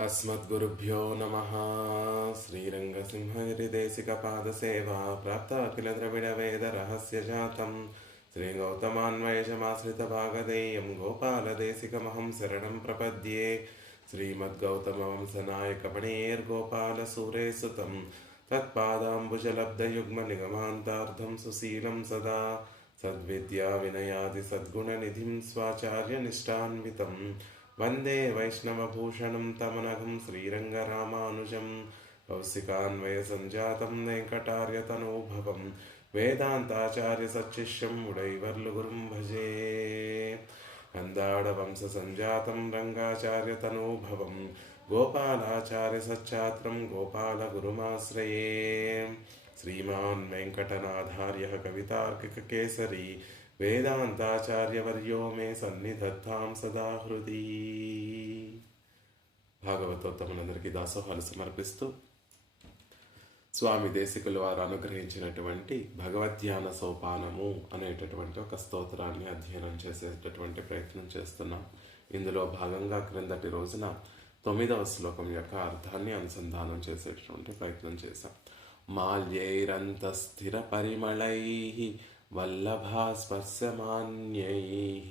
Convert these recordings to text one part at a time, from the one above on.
अस्मद्गुरुभ्यो नमः। श्रीरङ्गसिंहगिरिदेशिकपादसेवा प्राप्त अखिल द्रविडवेदरहस्यजातं श्रीगौतमान्वयशमाश्रितभागधेयं गोपालदेशिकमहं शरणं प्रपद्ये। श्रीमद्गौतमवंशनायकपणेर्गोपालसूरेसुतं तत्पादाम्बुजलब्धयुग्मनिगमान्तार्धं सुशीलं सदा सद्विद्याविनयादिसद्गुणनिधिं स्वाचार्यनिष्ठान्वितं वंदे वैष्णवभूषणं तमनघं श्रीरङ्गरामानुजं कौशिकान्वयसञ्जातं वेङ्कटार्यतनोभवं वेदान्ताचार्यसच्छिष्यं उडैवर्लुगुरुं भजे। कन्दाडवंशसञ्जातं रङ्गाचार्यतनोभवं गोपालाचार्यसच्छात्रं गोपालगुरुमाश्रये। श्रीमान् वेङ्कटनाथार्यः कवितार्किककेसरी వేదాంతాచార్యవర్యో మే సన్నిధత్తాం సదా హృది. భాగవతోత్తములందరికీ దాసోహాలు సమర్పిస్తూ స్వామి దేశికులు వారు అనుగ్రహించినటువంటి భగవద్ధ్యాన సోపానము అనేటటువంటి ఒక స్తోత్రాన్ని అధ్యయనం చేసేటటువంటి ప్రయత్నం చేస్తున్నాం. ఇందులో భాగంగా క్రిందటి రోజున 9వ శ్లోకం యొక్క అర్థాన్ని అనుసంధానం చేసేటటువంటి ప్రయత్నం చేశాం. మాల్యైరంత స్థిర పరిమళై వల్లభాస్పర్శమాన్యైః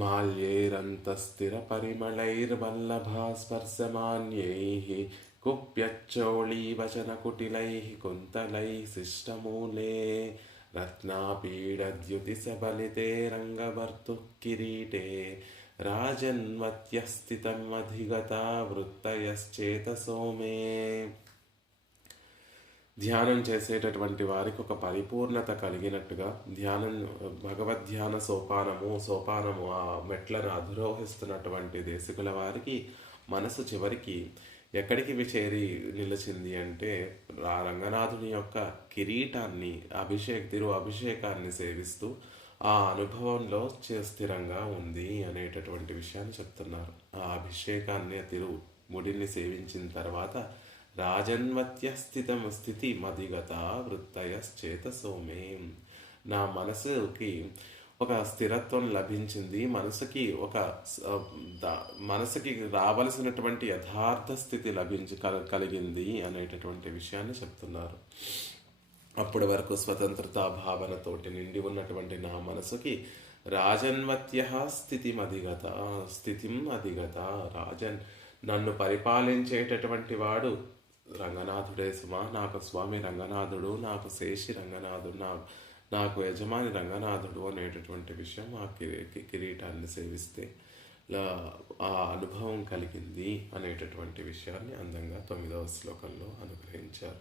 మాల్యైరంతస్థిరపరిమళైర్వల్లభాస్పర్శమాన్యైః కుప్యచ్చౌళీవచనకుటిలైః కుంతలైః శిష్టమూలే రత్నాపీడద్యుతిసబలితే రంగవర్తుః కిరీటే రాజన్మత్యస్థితం అధిగతా వృత్తయశ్చేతసో మే. ధ్యానం చేసేటటువంటి వారికి ఒక పరిపూర్ణత కలిగినట్టుగా భగవద్ధ్యాన సోపానము ఆ మెట్లను అధిరోహిస్తున్నటువంటి దేశికుల వారికి మనసు చివరికి ఎక్కడికి చేరి నిలిచింది అంటే ఆ రంగనాథుని యొక్క కిరీటాన్ని అభిషేకాన్ని సేవిస్తూ ఆ అనుభవంలో స్థిరంగా ఉంది అనేటటువంటి విషయాన్ని చెప్తున్నారు. ఆ అభిషేకాన్ని ముడిని సేవించిన తర్వాత రాజన్మత్య స్థితి మదిగత వృత్తయశ్చేతసో మే. నా మనసుకి ఒక స్థిరత్వం లభించింది, మనసుకి రావలసినటువంటి యథార్థ స్థితి కలిగింది అనేటటువంటి విషయాన్ని చెప్తున్నారు. అప్పటి వరకు స్వతంత్రతా భావనతోటి నిండి ఉన్నటువంటి నా మనసుకి రాజన్మత్య స్థితిం అధిగత రాజన్ నన్ను పరిపాలించేటటువంటి వాడు రంగనాథుడే సుమా. నాకు స్వామి రంగనాథుడు, నాకు శేషి రంగనాథుడు, నాకు యజమాని రంగనాథుడు అనేటటువంటి విషయం ఆ కిరీటాన్ని సేవిస్తే ఆ అనుభవం కలిగింది అనేటటువంటి విషయాన్ని అందంగా 9వ శ్లోకంలో అనుగ్రహించారు.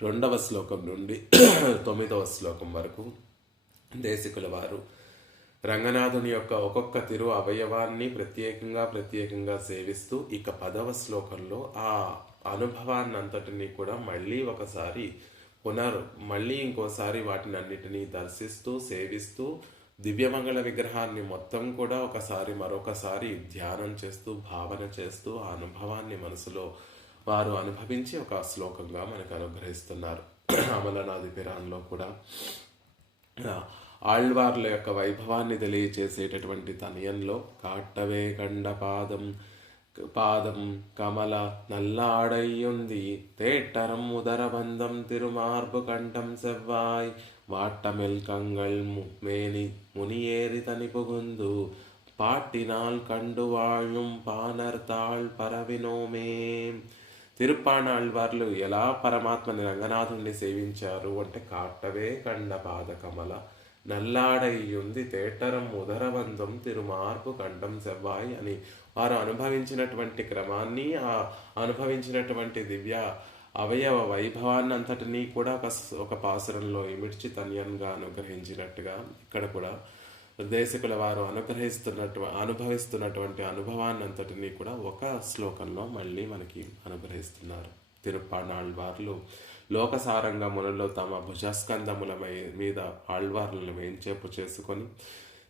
2వ శ్లోకం నుండి 9వ శ్లోకం వరకు దేశికుల వారు రంగనాథుని యొక్క ఒక్కొక్క తిరు అవయవాన్ని ప్రత్యేకంగా సేవిస్తూ ఇక 10వ శ్లోకంలో ఆ అనుభవాన్ని అంతటినీ కూడా మళ్ళీ ఇంకోసారి వాటిని అన్నిటినీ దర్శిస్తూ సేవిస్తూ దివ్యమంగళ విగ్రహాన్ని మొత్తం కూడా మరొకసారి ధ్యానం చేస్తూ భావన చేస్తూ ఆ అనుభవాన్ని మనసులో వారు అనుభవించి ఒక శ్లోకంగా మనకు అనుగ్రహిస్తున్నారు. అమలనాది పిరాన్లో కూడా ఆళ్వార్ల యొక్క వైభవాన్ని తెలియచేసేటటువంటి తనయంలో కాట్టవే కండ పాదం కమల నల్లాడయ్యుంది తేట్టరం ఉదరబంధం తిరుమార్బు కంఠం సెవ్వాయ్ వాట్టమెల్ కంగళ్ మేని మునియేరి తని పుగుందు పాట్టినాల్ కండు వాழும் పానర్తాళ్ పరవినోమే. తిరుప్పాణాళ్వార్లు ఎలా పరమాత్మని రంగనాథుణ్ణి సేవించారు అంటే కాట్టవే కండ పాద కమల నల్లాడయ్యుంది తేటరం ఉదరబంధం తిరుమార్పు కంఠం సెవ్వాయి అని వారు అనుభవించినటువంటి క్రమాన్ని, ఆ అనుభవించినటువంటి దివ్య అవయవ వైభవాన్ని అంతటినీ కూడా ఒక పాసురంలో ఇమిడ్చి తన్యంగా అనుగ్రహించినట్టుగా ఇక్కడ కూడా దేశికుల వారు అనుభవిస్తున్నటువంటి అనుభవాన్ని అంతటినీ కూడా ఒక శ్లోకంలో మళ్ళీ మనకి అనుగ్రహిస్తున్నారు. తిరుప్పాణాళ్వార్లు లోకసారంగా మునుల్లో తమ భుజస్కంధముల మీద ఆళ్వార్లను వేంచేపు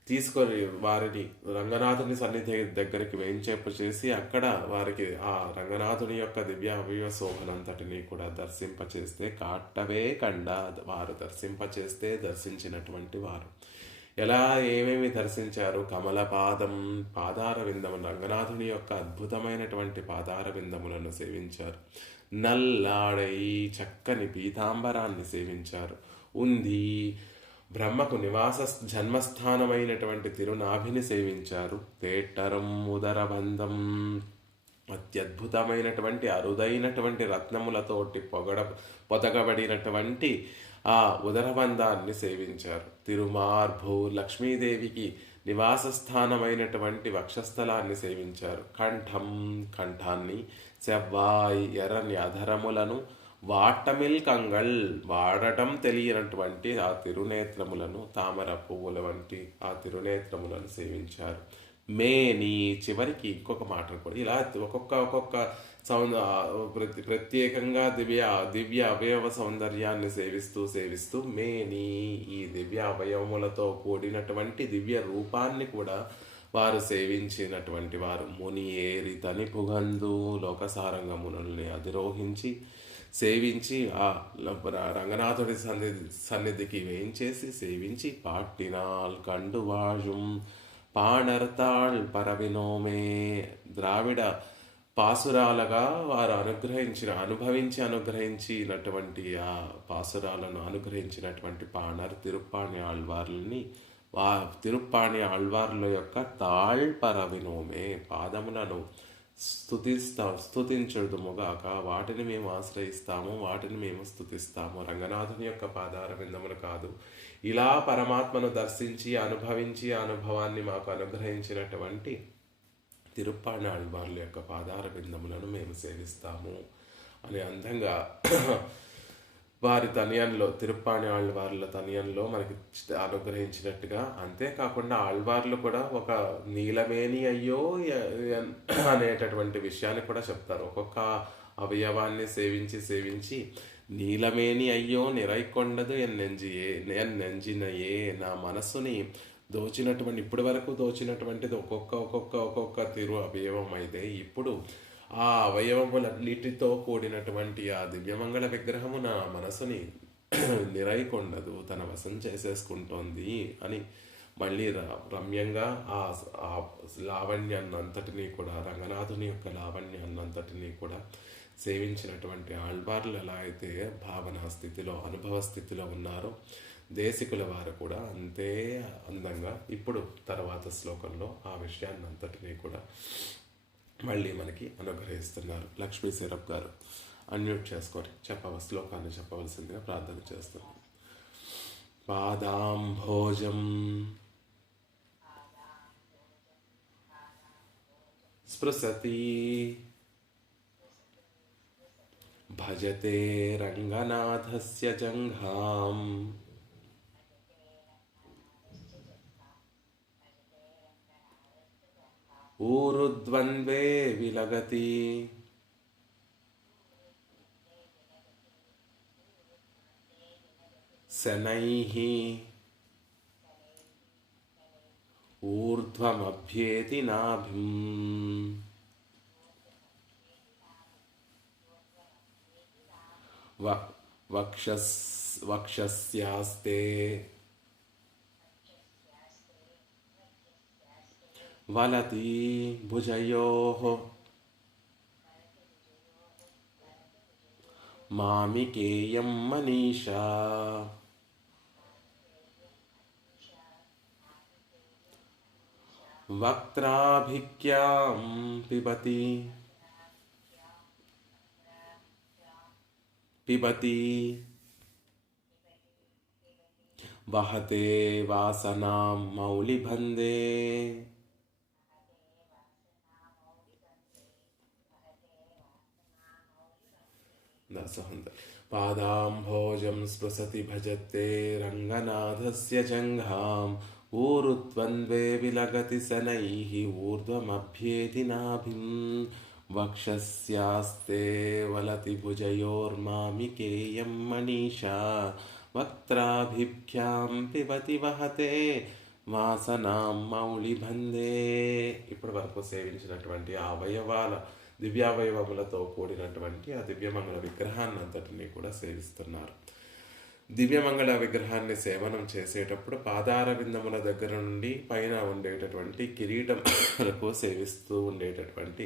తీసుకొని వారిని రంగనాథుని సన్నిధి దగ్గరికి వేంచేపు చేసి అక్కడ వారికి ఆ రంగనాథుని యొక్క దివ్య అవయవ శోభనంతటిని కూడా దర్శింపచేస్తే కాట్టవే కండ వారు దర్శించినటువంటి వారు. ఎలా ఏమేమి దర్శించారు? కమలపాదం, పాదార విందము, రంగనాథుని యొక్క అద్భుతమైనటువంటి పాదార విందములను సేవించారు. నల్లాడై చక్కని పీతాంబరాన్ని సేవించారు. ఉంది బ్రహ్మకు నివాస జన్మస్థానమైనటువంటి తిరునాభిని సేవించారు. తేట్టరం ఉదరబంధం, అత్యద్భుతమైనటువంటి అరుదైనటువంటి రత్నములతోటి పొదగబడినటువంటి ఆ ఉదరబంధాన్ని సేవించారు. తిరుమార్భు, లక్ష్మీదేవికి నివాస స్థానమైనటువంటి వక్షస్థలాన్ని సేవించారు. కంఠం, కంఠాన్ని, సెవ్వాయ్, ఎర్రని అధరములను, వాటమిల్ కంగళ్, వాడటం తెలియనటువంటి ఆ తిరునేత్రములను, తామర పువ్వుల వంటి ఆ తిరునేత్రములను సేవించారు. మేని, చివరికి ఇంకొక మాట కూడా ఇలా ఒక్కొక్క ప్రత్యేకంగా దివ్య అవయవ సౌందర్యాన్ని సేవిస్తూ మేని, ఈ దివ్య అవయవములతో కూడినటువంటి దివ్య రూపాన్ని కూడా వారు సేవించినటువంటి వారు. ముని ఏరి తని పుగందు, లోకసారంగమునల్ని అధిరోహించి సేవించి ఆ రంగనాథుడి సన్నిధికి వేయించేసి సేవించి పాట్టినాల్ కండువాజుం పాణర్తాళ్ పరవినోమే, ద్రావిడ పాసురాలుగా వారు అనుగ్రహించినటువంటి ఆ పాసురాలను అనుగ్రహించినటువంటి పాణర్ తిరుప్పాణి ఆళ్వార్లని, తిరుప్పాణి ఆళ్వార్ల యొక్క తాళ్ పరవినోమే, పాదములను స్తుతించుదుముగాక, వాటిని మేము ఆశ్రయిస్తాము, వాటిని మేము స్తుతిస్తాము. రంగనాథుని యొక్క పాదార విందములు కాదు, ఇలా పరమాత్మను దర్శించి అనుభవించి అనుభవాన్ని మాకు అనుగ్రహించినటువంటి తిరుప్పాణి ఆళ్వార్ల యొక్క పాదార బిందములను మేము సేవిస్తాము అని అందంగా వారి తనయంలో, తిరుప్పాణి ఆళ్వార్ల తనయంలో మనకి అనుగ్రహించినట్టుగా. అంతేకాకుండా ఆళ్వార్లు కూడా ఒక నీలమేని అయ్యో అనేటటువంటి విషయాన్ని కూడా చెప్తారు. ఒక్కొక్క అవయవాన్ని సేవించి నీలమేని అయ్యో నిరైకొండదు ఎన్నెంజినయే, నా మనస్సుని దోచినటువంటి, ఇప్పటి వరకు దోచినటువంటిది ఒక్కొక్క తిరు అవయవం అయితే, ఇప్పుడు ఆ అవయవములన్నిటితో కూడినటువంటి ఆ దివ్యమంగళ విగ్రహము నా మనసుని నిరైకొండదు, తన వశం చేసేసుకుంటోంది అని మళ్ళీ రమ్యంగా ఆ లావణ్యాన్నంతటినీ కూడా, రంగనాథుని యొక్క లావణ్యాన్నంతటినీ కూడా సేవించినటువంటి ఆళ్వార్లు ఎలా అయితే భావనా స్థితిలో, అనుభవ స్థితిలో ఉన్నారో, దేశికుల వారు కూడా అంతే అందంగా ఇప్పుడు తర్వాత శ్లోకంలో ఆ విషయాన్ని అంతటినీ కూడా మళ్ళీ మనకి అనుగ్రహిస్తున్నారు. లక్ష్మీ సిరప్ గారు అన్మ్యూట్ చేసుకొని శ్లోకాన్ని చెప్పవలసిందిగా ప్రార్థన చేస్తున్నాం. పాదాంభోజం స్పృశతి భజతే రంగనాథస్య జంఘాం, ఊరుద్వన్వే విలగతి శనైః ఊర్ధ్వమభ్యేతి నాభిం, వక్షస్యాస్తే వలతి భుజయోః, మామికేయం మనీషా, వక్త్రాభిక్యాం పిబతి వహతే వాసనాం మౌళిబందే, పాదాంభోజం స్పృశతి భజతే రంగనాథస్య జంఘాం, ఊరుద్వంద్వే విలగతి శనైః ఊర్ధ్వమభ్యేతి నాభిం, వక్షస్యాస్తే వలతి భుజయోర్మామికేయం మనీషా, వక్త్రాభిభ్యాం పిబతి వహతే వాసనాం మౌళిబందే. ఇప్పటి వరకు సేవించినటువంటి ఆ అవయవాల, దివ్యావయవములతో కూడినటువంటి ఆ దివ్యమంగళ విగ్రహాన్ని అంతటినీ కూడా సేవిస్తున్నారు. దివ్యమంగళ విగ్రహాన్ని సేవనం చేసేటప్పుడు పాదార విందముల దగ్గర నుండి పైన ఉండేటటువంటి కిరీటం వరకు సేవిస్తూ ఉండేటటువంటి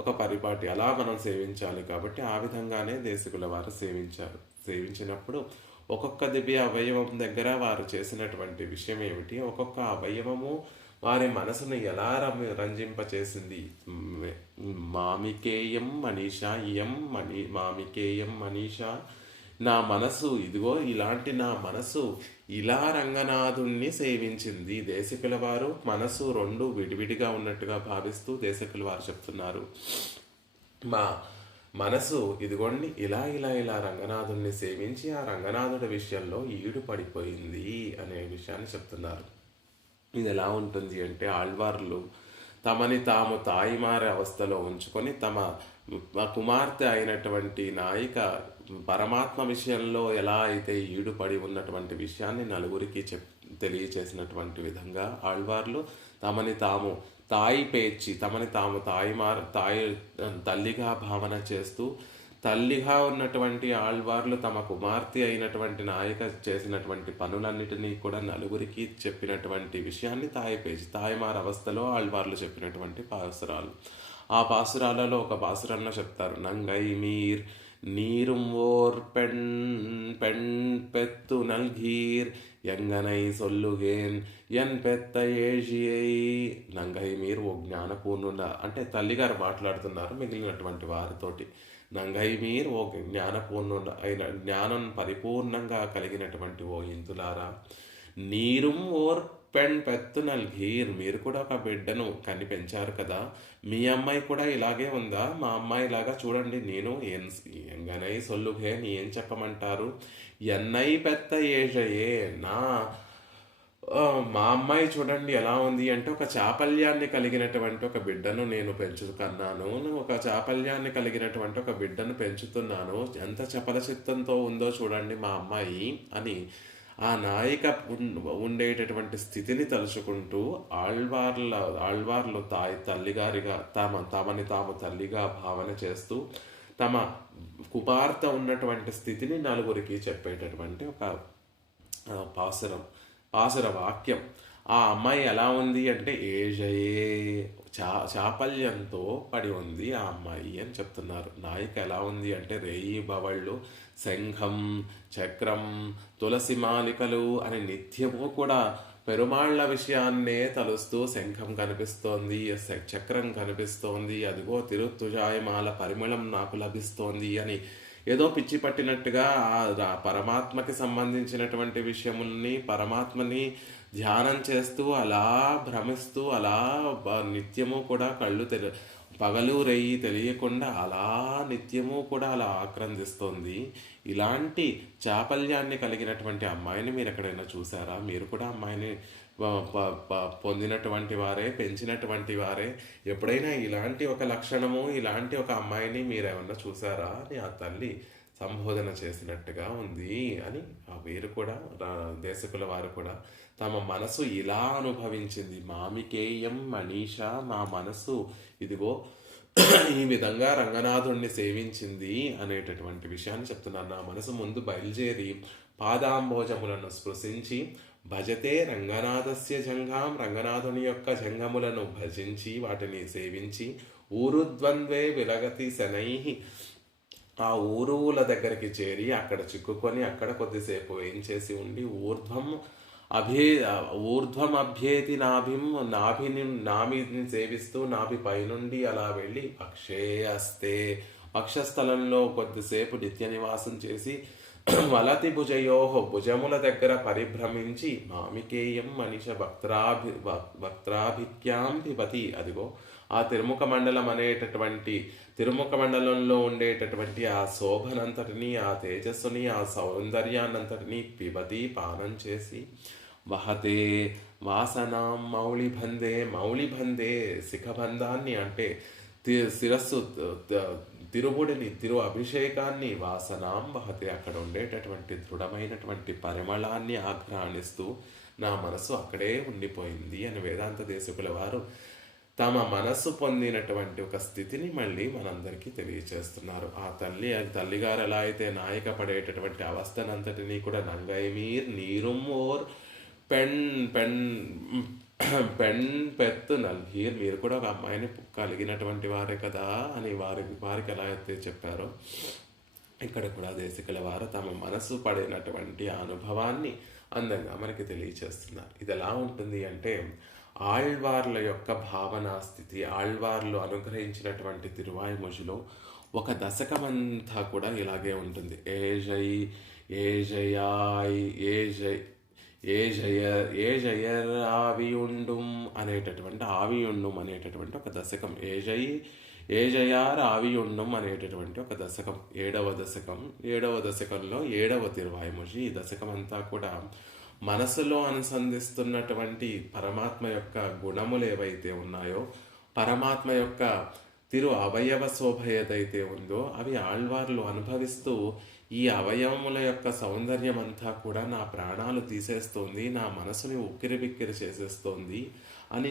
ఒక పరిపాటి అలా మనం సేవించాలి. కాబట్టి ఆ విధంగానే దేశికుల వారు సేవించారు. సేవించినప్పుడు ఒక్కొక్క దివ్య అవయవం దగ్గర వారు చేసినటువంటి విషయం ఏమిటి, ఒక్కొక్క అవయవము వారి మనసును ఎలా రంజింపచేసింది. మామికేయం మనీషా ఇయం మామికేయం మనీషా, నా మనసు ఇదిగో ఇలాంటి నా మనసు ఇలా రంగనాథుణ్ణి సేవించింది. దేశికుల వారు మనసు రెండు విడివిడిగా ఉన్నట్టుగా భావిస్తూ దేశికుల వారు చెప్తున్నారు, మా మనసు ఇదిగోండి ఇలా ఇలా ఇలా రంగనాథుణ్ణి సేవించి ఆ రంగనాథుడి విషయంలో ఈడు పడిపోయింది అనే విషయాన్ని చెప్తున్నారు. ఇది ఎలా ఉంటుంది అంటే, ఆళ్వార్లు తమని తాము తాయిమారే అవస్థలో ఉంచుకొని తమ కుమార్తె అయినటువంటి నాయిక పరమాత్మ విషయంలో ఎలా అయితే ఈడుపడి ఉన్నటువంటి విషయాన్ని నలుగురికి తెలియచేసినటువంటి విధంగా ఆళ్వార్లు తమని తాము తాయి పేర్చి తమని తాము తాయి తల్లిగా భావన చేస్తూ, తల్లిగా ఉన్నటువంటి ఆళ్వార్లు తమ కుమార్తె అయినటువంటి నాయిక చేసినటువంటి పనులన్నిటినీ కూడా నలుగురికి చెప్పినటువంటి విషయాన్ని తాయిమార్ అవస్థలో ఆళ్వార్లు చెప్పినటువంటి పాసురాలు. ఆ పాసురాలలో ఒక పాసురంలో చెప్తారు, నంగై మీర్ நீரும் ஓர் பெண் பெத்து நல்கீர் ఎంగనై సొల్లుగేన్ ఎన్ పెత్త ఏషియై. నంగై మీరు ఓ జ్ఞానపూర్ణుల అంటే తల్లిగారు మాట్లాడుతున్నారు మిగిలినటువంటి వారితోటి. నంగై మీరు ఓ జ్ఞానపూర్ణుల అయిన జ్ఞానం పరిపూర్ణంగా కలిగినటువంటి ఓ ఇంతులారా, నీరుం ఓర్ పెన్ పెత్తు నల్గీర్, మీరు కూడా ఒక బిడ్డను కని పెంచారు కదా, మీ అమ్మాయి కూడా ఇలాగే ఉందా, మా అమ్మాయి లాగా చూడండి, నేను ఎంగనై సొల్లుగే ఏం చెప్పమంటారు, ఎన్నై పెద్ద ఏజయే మా అమ్మాయి చూడండి ఎలా ఉంది అంటే, ఒక చాపల్యాన్ని కలిగినటువంటి ఒక బిడ్డను నేను పెంచుకున్నాను, ఒక చాపల్యాన్ని కలిగినటువంటి ఒక బిడ్డను పెంచుతున్నాను, ఎంత చపల చిత్తంతో ఉందో చూడండి మా అమ్మాయి అని ఆ నాయిక ఉండేటటువంటి స్థితిని తలుచుకుంటూ ఆళ్వార్లు తల్లిగారిగా తమని తాము తల్లిగా భావన చేస్తూ తమ కుమార్తె ఉన్నటువంటి స్థితిని నలుగురికి చెప్పేటటువంటి ఒక పాసుర వాక్యం. ఆ అమ్మాయి ఎలా ఉంది అంటే, ఏజయే చాపల్యంతో పడి ఉంది ఆ అమ్మాయి అని చెప్తున్నారు. నాయిక ఎలా ఉంది అంటే, రేయి బవళ్ళు, శంఖం, చక్రం, తులసి మాలికలు అని నిత్యము కూడా పెరుమాళ్ల విషయాన్నే తలుస్తూ, శంఖం కనిపిస్తోంది, చక్రం కనిపిస్తోంది, అదిగో తిరుత్తుజాయమాల పరిమళం నాకు లభిస్తోంది అని ఏదో పిచ్చి పట్టినట్టుగా ఆ పరమాత్మకి సంబంధించినటువంటి విషయముల్ని పరమాత్మని ధ్యానం చేస్తూ అలా భ్రమిస్తూ అలా నిత్యము కూడా పగలు రేయి తెలియకుండా అలా నిత్యము కూడా అలా ఆక్రందిస్తోంది. ఇలాంటి చాపల్యాన్ని కలిగినటువంటి అమ్మాయిని మీరు ఎక్కడైనా చూసారా? మీరు కూడా అమ్మాయిని పొందినటువంటి వారే, పెంచినటువంటి వారే. ఎప్పుడైనా ఇలాంటి ఒక లక్షణము, ఇలాంటి ఒక అమ్మాయిని మీరేమన్నా చూసారా అని ఆ తల్లి సంబోధన చేసినట్టుగా ఉంది అని ఆ వీరు కూడా దేశకుల వారు కూడా తమ మనసు ఇలా అనుభవించింది. మామికేయం మనీషా, మా మనసు ఇదిగో ఈ విధంగా రంగనాథుణ్ణి సేవించింది అనేటటువంటి విషయాన్ని చెప్తున్నాను. నా మనసు ముందు బయలుదేరి పాదాంబోజములను స్పృశించి భజతే రంగనాథస్య జంఘాం, రంగనాథుని యొక్క జంగములను భజించి వాటిని సేవించి ఊరుద్వంద్వే విలగతి శనై, ఆ ఊరువుల దగ్గరికి చేరి అక్కడ చిక్కుకొని అక్కడ కొద్దిసేపు ఏం చేసి ఉండి ఊర్ధ్వం అభ్యేతి నాభిని సేవిస్తూ నాభి పైనుండి అలా వెళ్ళి వక్షస్థలంలో కొద్దిసేపు నిత్య నివాసం చేసి వలతి భుజయోహో, భుజముల దగ్గర పరిభ్రమించి మామికేయం మనిష వక్త్రాభిక్యాం పిబతి, అదిగో ఆ తిరుముఖ మండలం అనేటటువంటి తిరుముఖ మండలంలో ఉండేటటువంటి ఆ శోభనంతటిని, ఆ తేజస్సుని, ఆ సౌందర్యాన్నంతటిని పిబతి పానం చేసి వహతే వాసనాం మౌళిబందే శిఖబంధాన్ని అంటే శిరస్సు తిరుముడిని, అభిషేకాన్ని వాసనాం వహతే అక్కడ ఉండేటటువంటి దృఢమైనటువంటి పరిమళాన్ని ఆఘ్రాణిస్తూ నా మనసు అక్కడే ఉండిపోయింది అని వేదాంత దేశకుల వారు తమ మనస్సు పొందినటువంటి ఒక స్థితిని మళ్ళీ మనందరికీ తెలియచేస్తున్నారు. ఆ తల్లిగారు ఎలా అయితే నాయక పడేటటువంటి అవస్థనంతటినీ కూడా నంగైమీర్ నీరుం ఓర్ పెన్ పెన్ పెన్ పెత్తు నల్హీర్, మీరు కూడా ఒక అమ్మాయిని కలిగినటువంటి వారే కదా అని వారికి ఎలా అయితే చెప్పారో, ఇక్కడ కూడా దేశికుల వారు తమ మనసు పడినటువంటి అనుభవాన్ని అందంగా మనకి తెలియచేస్తున్నారు. ఇది ఎలా ఉంటుంది అంటే, ఆళ్వార్ల యొక్క భావనా స్థితి, ఆళ్వార్లు అనుగ్రహించినటువంటి తిరువాయిమొழிలో ఒక దశకమంతా కూడా ఇలాగే ఉంటుంది. ఏజయర్ ఆవియుండుం అనేటటువంటి ఒక దశకం, ఏజయార్ ఆవియుండం అనేటటువంటి ఒక దశకం, ఏడవ దశకంలో 7వ తిరువాయిమొഴి. ఈ దశకం అంతా కూడా మనసులో అనుసంధిస్తున్నటువంటి పరమాత్మ యొక్క గుణములు ఏవైతే ఉన్నాయో, పరమాత్మ యొక్క తిరు అవయవ శోభ ఏదైతే ఉందో అవి ఆళ్వార్లు అనుభవిస్తూ, ఈ అవయవముల యొక్క సౌందర్యం అంతా కూడా నా ప్రాణాలు తీసేస్తోంది, నా మనసుని ఉక్కిరిబిక్కిరి చేసేస్తోంది అని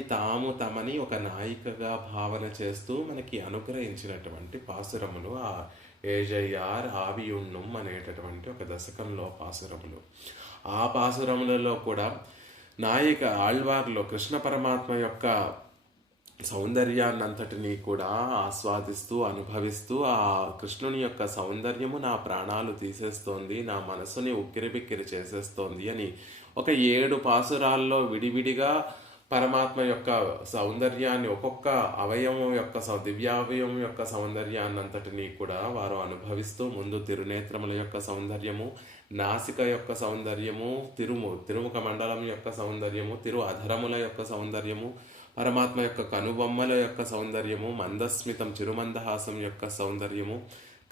తమని ఒక నాయికగా భావన చేస్తూ మనకి అనుగ్రహించినటువంటి పాసురములు ఆ ఏజయ్యార్ ఆవియుణ్ణం అనేటటువంటి ఒక దశకంలో పాసురములు. ఆ పాసురములలో కూడా నాయిక ఆళ్వార్లో కృష్ణ పరమాత్మ యొక్క సౌందర్యాన్నంతటినీ కూడా ఆస్వాదిస్తూ అనుభవిస్తూ, ఆ కృష్ణుని యొక్క సౌందర్యము నా ప్రాణాలు తీసేస్తోంది, నా మనసుని ఉక్కిరిబిక్కిరి చేసేస్తోంది అని ఒక 7 పాసురాల్లో విడివిడిగా పరమాత్మ యొక్క సౌందర్యాన్ని, ఒక్కొక్క అవయవం యొక్క దివ్యావయవం యొక్క సౌందర్యాన్నంతటినీ కూడా వారు అనుభవిస్తూ, ముందు తిరునేత్రముల యొక్క సౌందర్యము, నాసిక యొక్క సౌందర్యము, తిరుముఖ మండలం యొక్క సౌందర్యము, తిరు అధరముల యొక్క సౌందర్యము, పరమాత్మ యొక్క కనుబొమ్మల యొక్క సౌందర్యము, మందస్మితం చిరుమందహాసం యొక్క సౌందర్యము,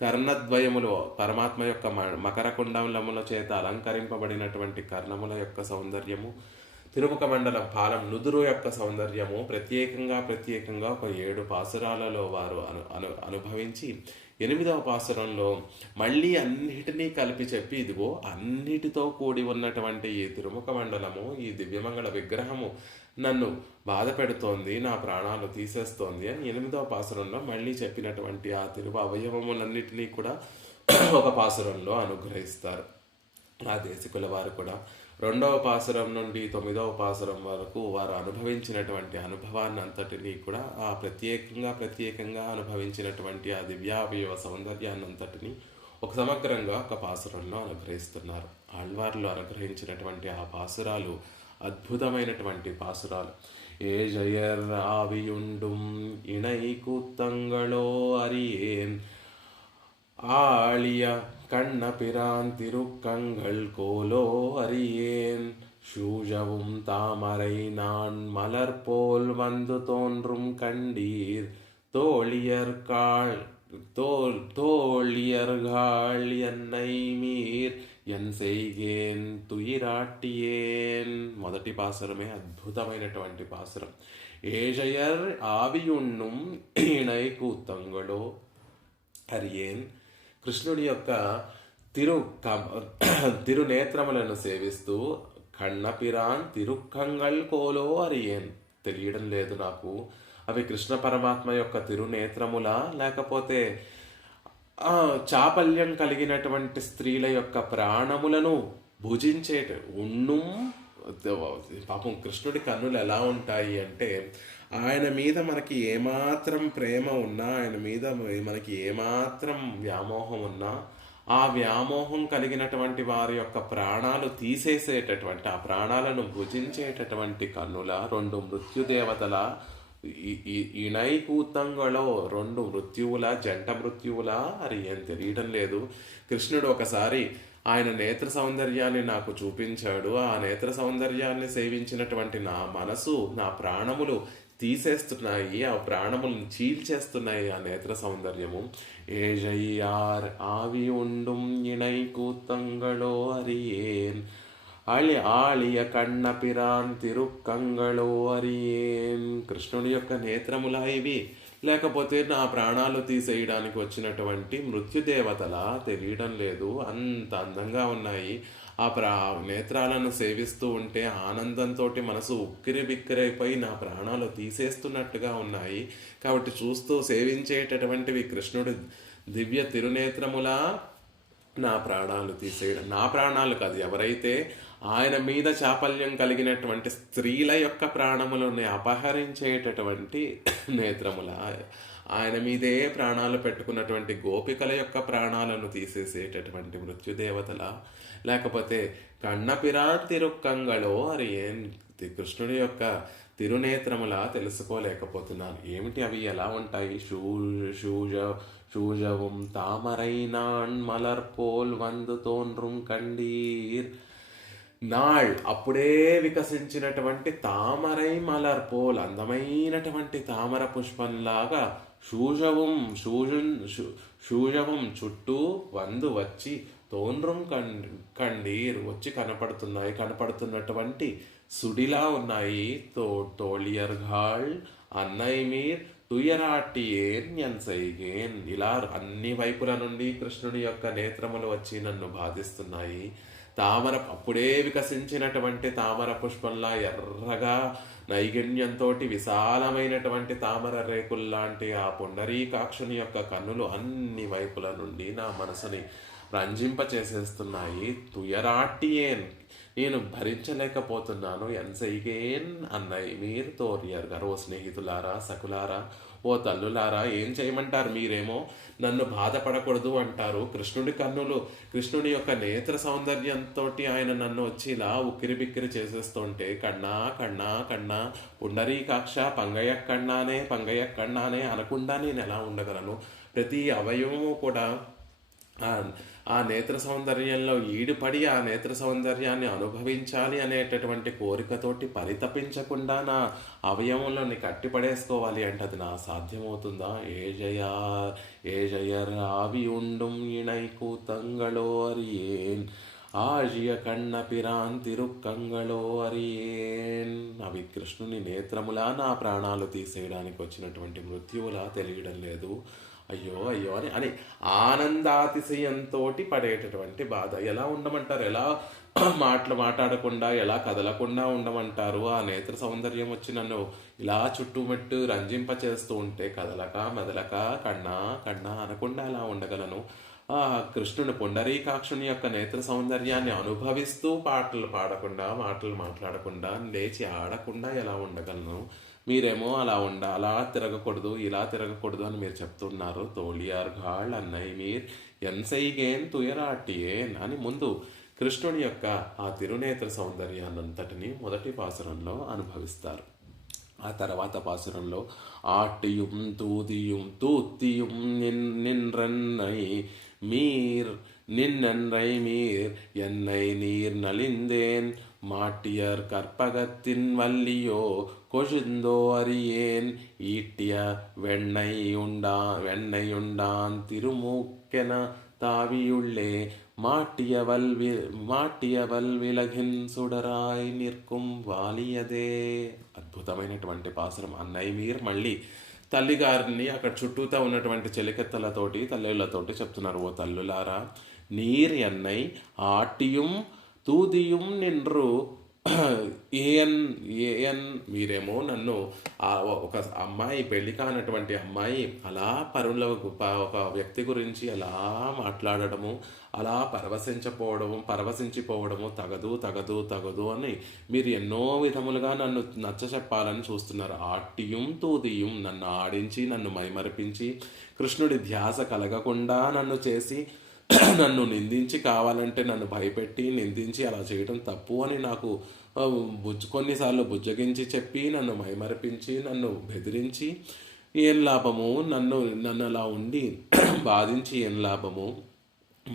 కర్ణద్వయములు పరమాత్మ యొక్క మకర కుండలముల చేత అలంకరింపబడినటువంటి కర్ణముల యొక్క సౌందర్యము, తిరుముఖ మండలం పాలం నుదురు యొక్క సౌందర్యము ప్రత్యేకంగా ఒక 7 పాసురాలలో వారు అనుభవించి, 8వ పాసురంలో మళ్ళీ అన్నిటినీ కలిపి చెప్పి, ఇదిగో అన్నిటితో కూడి ఉన్నటువంటి ఈ తిరుముఖ మండలము, ఈ దివ్యమంగళ విగ్రహము నన్ను బాధ పెడుతోంది, నా ప్రాణాలు తీసేస్తోంది అని 8వ పాసురంలో మళ్ళీ చెప్పినటువంటి ఆ తిరువ అవయవములన్నిటినీ కూడా ఒక పాసురంలో అనుగ్రహిస్తారు. ఆ దేశికుల వారు కూడా 2వ పాసురం నుండి 9వ పాసురం వరకు వారు అనుభవించినటువంటి అనుభవాన్ని అంతటినీ కూడా ఆ ప్రత్యేకంగా అనుభవించినటువంటి ఆ దివ్యావయవ సౌందర్యాన్ని అంతటినీ ఒక సమగ్రంగా ఒక పాసురంలో అనుగ్రహిస్తున్నారు. ఆళ్వార్లు అనుగ్రహించినటువంటి ఆ పాసురాలు అద్భుతమైనటువంటి పాసురాలు. ఏజయర్ ఆవియుండుం ఇణై కూత్తంగళో అరియేన్ ஆழிய கண்ண பிரான் திருக்கங்கள் கோலோ அறியேன் சூழவும் தாமரை நான் மலர் போல் வந்து தோன்றும் கண்டீர் தோழியர்கள் என்னை மீர் ఎన్ సెయ్గేన్ తుయిరాట్టియేన్. మొదటి పాసురమే అద్భుతమైనటువంటి పాసురం. ఏజయర్ ఆవియుణ్ణుం ఇణై కూత్తంగళో అరియేన్. కృష్ణుడి యొక్క తిరునేత్రములను సేవిస్తూ, కన్నపిరాన్ తిరుక్కంగళ్ కోలో అరియేన్, తెలియడం లేదు నాకు అవి కృష్ణ పరమాత్మ యొక్క తిరునేత్రములా, లేకపోతే చాపల్యం కలిగినటువంటి స్త్రీల యొక్క ప్రాణములను భుజించేట ఉన్ను. పాపం కృష్ణుడి కన్నులు ఎలా ఉంటాయి అంటే, ఆయన మీద మనకి ఏమాత్రం ప్రేమ ఉన్నా, ఆయన మీద మనకి ఏమాత్రం వ్యామోహం ఉన్నా, ఆ వ్యామోహం కలిగినటువంటి వారి యొక్క ప్రాణాలు తీసేసేటటువంటి, ఆ ప్రాణాలను భుజించేటటువంటి కన్నుల 2 మృత్యుదేవతల ఇణై కూతంగళో 2 మృత్యువుల జంట మృత్యువుల అది ఏం తెలియడం లేదు. కృష్ణుడు ఒకసారి ఆయన నేత్ర సౌందర్యాన్ని నాకు చూపించాడు. ఆ నేత్ర సౌందర్యాన్ని సేవించినటువంటి నా మనసు, నా ప్రాణములు తీసేస్తున్నాయి, ఆ ప్రాణములను చీల్చేస్తున్నాయి ఆ నేత్ర సౌందర్యము. ఏజయ్యార్ ఆవి ఉండుం ఇణై కూతంగళో అరియేన్ ఆళియ కన్న పిరాన్ తిరుక్కంగళో అరియేన్. కృష్ణుడి యొక్క నేత్రములా ఇవి, లేకపోతే నా ప్రాణాలు తీసేయడానికి వచ్చినటువంటి మృత్యుదేవతలా తెలియడం లేదు. అంత అందంగా ఉన్నాయి. నేత్రాలను సేవిస్తూ ఉంటే ఆనందంతో మనసు ఉక్కిరి బిక్కిరైపోయి నా ప్రాణాలు తీసేస్తున్నట్టుగా ఉన్నాయి. కాబట్టి చూస్తూ సేవించేటటువంటివి కృష్ణుడి దివ్య తిరునేత్రములా నా ప్రాణాలు తీసేయడం, నా ప్రాణాలు కాదు, ఎవరైతే ఆయన మీద చాపల్యం కలిగినటువంటి స్త్రీల యొక్క ప్రాణములను అపహరించేటటువంటి నేత్రముల, ఆయన మీదే ప్రాణాలు పెట్టుకున్నటువంటి గోపికల యొక్క ప్రాణాలను తీసేసేటటువంటి మృత్యుదేవతల, లేకపోతే కన్నపిరా తిరుక్కంగళో అది ఏం కృష్ణుడి యొక్క తిరునేత్రములా తెలుసుకోలేకపోతున్నాను. ఏమిటి అవి, ఎలా ఉంటాయి? சூழவும் தாமரை நான் మలర్పోల్ వందు తోన్రుం కండీర్. నాళ్ అప్పుడే వికసించినటువంటి తామరై మలర్పోల్, అందమైనటువంటి తామర పుష్పంలాగా శూజవం చుట్టూ వందు వచ్చి తోన్రుం కండీర్ వచ్చి కనపడుతున్నటువంటి సుడిలా ఉన్నాయి. తోళియర్ఘాళ్ అన్నై మీర్ తుయరాటియేన్ ఎన్సైగేన్. ఇలా అన్ని వైపుల నుండి కృష్ణుడి యొక్క నేత్రములు వచ్చి నన్ను బాధిస్తున్నాయి. అప్పుడే వికసించినటువంటి తామర పుష్పంలా ఎర్రగా నైపుణ్యంతో విశాలమైనటువంటి తామర రేకుల్లాంటి ఆ పుండరీకాక్షుని యొక్క కన్నులు అన్ని వైపుల నుండి నా మనసుని రంజింపచేసేస్తున్నాయి. తుయరాటియేన్, నేను భరించలేకపోతున్నాను. ఎన్సైగేన్ అన్నయ్య మీరు తోరియర్ గారు, ఓ స్నేహితులారా, సకులారా, ఓ తల్లులారా, ఏం చేయమంటారు? మీరేమో నన్ను బాధపడకూడదు అంటారు. కృష్ణుడి యొక్క నేత్ర సౌందర్యంతో ఆయన నన్ను వచ్చి ఇలా ఉక్కిరి బిక్కిరి చేసేస్తుంటే, కన్నా కన్నా కన్నా పుండరీకాక్ష పంగయ్య కన్నానే అనకుండా నేను ఎలా ఉండగలను? ప్రతి అవయవము కూడా ఆ నేత్ర సౌందర్యంలో ఈడుపడి ఆ నేత్ర సౌందర్యాన్ని అనుభవించాలి అనేటటువంటి కోరికతోటి పరితపించకుండా నా అవయవంలోని కట్టిపడేసుకోవాలి అంటే అది నా సాధ్యమవుతుందా? ఏ జయర్ ఆవి ఉండుం ఇణై కూతంగళో అరియేన్ ఆజియ కన్న పిరాన్ తిరుక్కంగళో అరియేన్. అవి కృష్ణుని నేత్రములా నా ప్రాణాలు తీసేయడానికి వచ్చినటువంటి మృత్యువులా తెలియడం లేదు. అయ్యో అయ్యో అని ఆనందాతిశయంతో పడేటటువంటి బాధ. ఎలా ఉండమంటారు? ఎలా మాట్లాడకుండా, ఎలా కదలకుండా ఉండమంటారు? ఆ నేత్ర సౌందర్యం వచ్చి నన్ను ఇలా చుట్టుముట్టు రంజింప చేస్తూ ఉంటే కదలక మెదలక కన్నా అనకుండా ఎలా ఉండగలను? ఆ కృష్ణుని పుండరీకాక్షుని యొక్క నేత్ర సౌందర్యాన్ని అనుభవిస్తూ పాటలు పాడకుండా, మాటలు మాట్లాడకుండా, లేచి ఆడకుండా ఎలా ఉండగలను? మీరేమో అలా తిరగకూడదు, ఇలా తిరగకూడదు అని మీరు చెప్తున్నారు. తోళియార్ఘాళ్ అన్నయ్య మీరు ఎన్సైగేన్ తుయరాటియేన్ అని ముందు కృష్ణుని యొక్క ఆ తిరునేత్ర సౌందర్యాన్నంతటిని మొదటి పాసురంలో అనుభవిస్తారు. ఆ తర్వాత పాసురంలో ఆటియుం తూదియుం తూత్తియుం నిన్రన్నై మీర్ நின்னன்றை மீர் என்னை நீர் நலிந்தேன் மாட்டியர் கற்பகத்தின் வல்லியோ கொழுந்தோ அறியேன் ஈட்டிய வெண்ணையுண்டான் திருமூக்கென தாவியுள்ளே మాటియవల్ విలగిన్ సుడరాయ్ నిర్కుం వాలియదే. అద్భుతమైనటువంటి పాసురం. అన్నయ్య మీరు మళ్ళీ తల్లిగారిని అక్కడ చుట్టూతా ఉన్నటువంటి చెలికెత్తలతోటి తల్లులతోటి చెప్తున్నారు. ఓ తల్లులారా, నీర్ ఎన్నై ఆటియం తూదియం నిన్రు ఏఎన్ మీరేమో నన్ను ఒక అమ్మాయి, పెళ్లి కానటువంటి అమ్మాయి అలా ఒక వ్యక్తి గురించి అలా మాట్లాడటము, అలా పరవశించిపోవడము తగదు అని మీరు ఎన్నో విధములుగా నన్ను నచ్చ చెప్పాలని చూస్తున్నారు. ఆట్టియం తూదియం, నన్ను ఆడించి నన్ను మైమరిపించి కృష్ణుడి ధ్యాస కలగకుండా నన్ను చేసి నన్ను నిందించి, కావాలంటే నన్ను భయపెట్టి నిందించి అలా చేయడం తప్పు అని నాకు కొన్నిసార్లు బుజ్జగించి చెప్పి నన్ను మైమరిపించి నన్ను బెదిరించి ఏం లాభము? నన్ను అలా ఉండి బాధించి ఏం లాభము?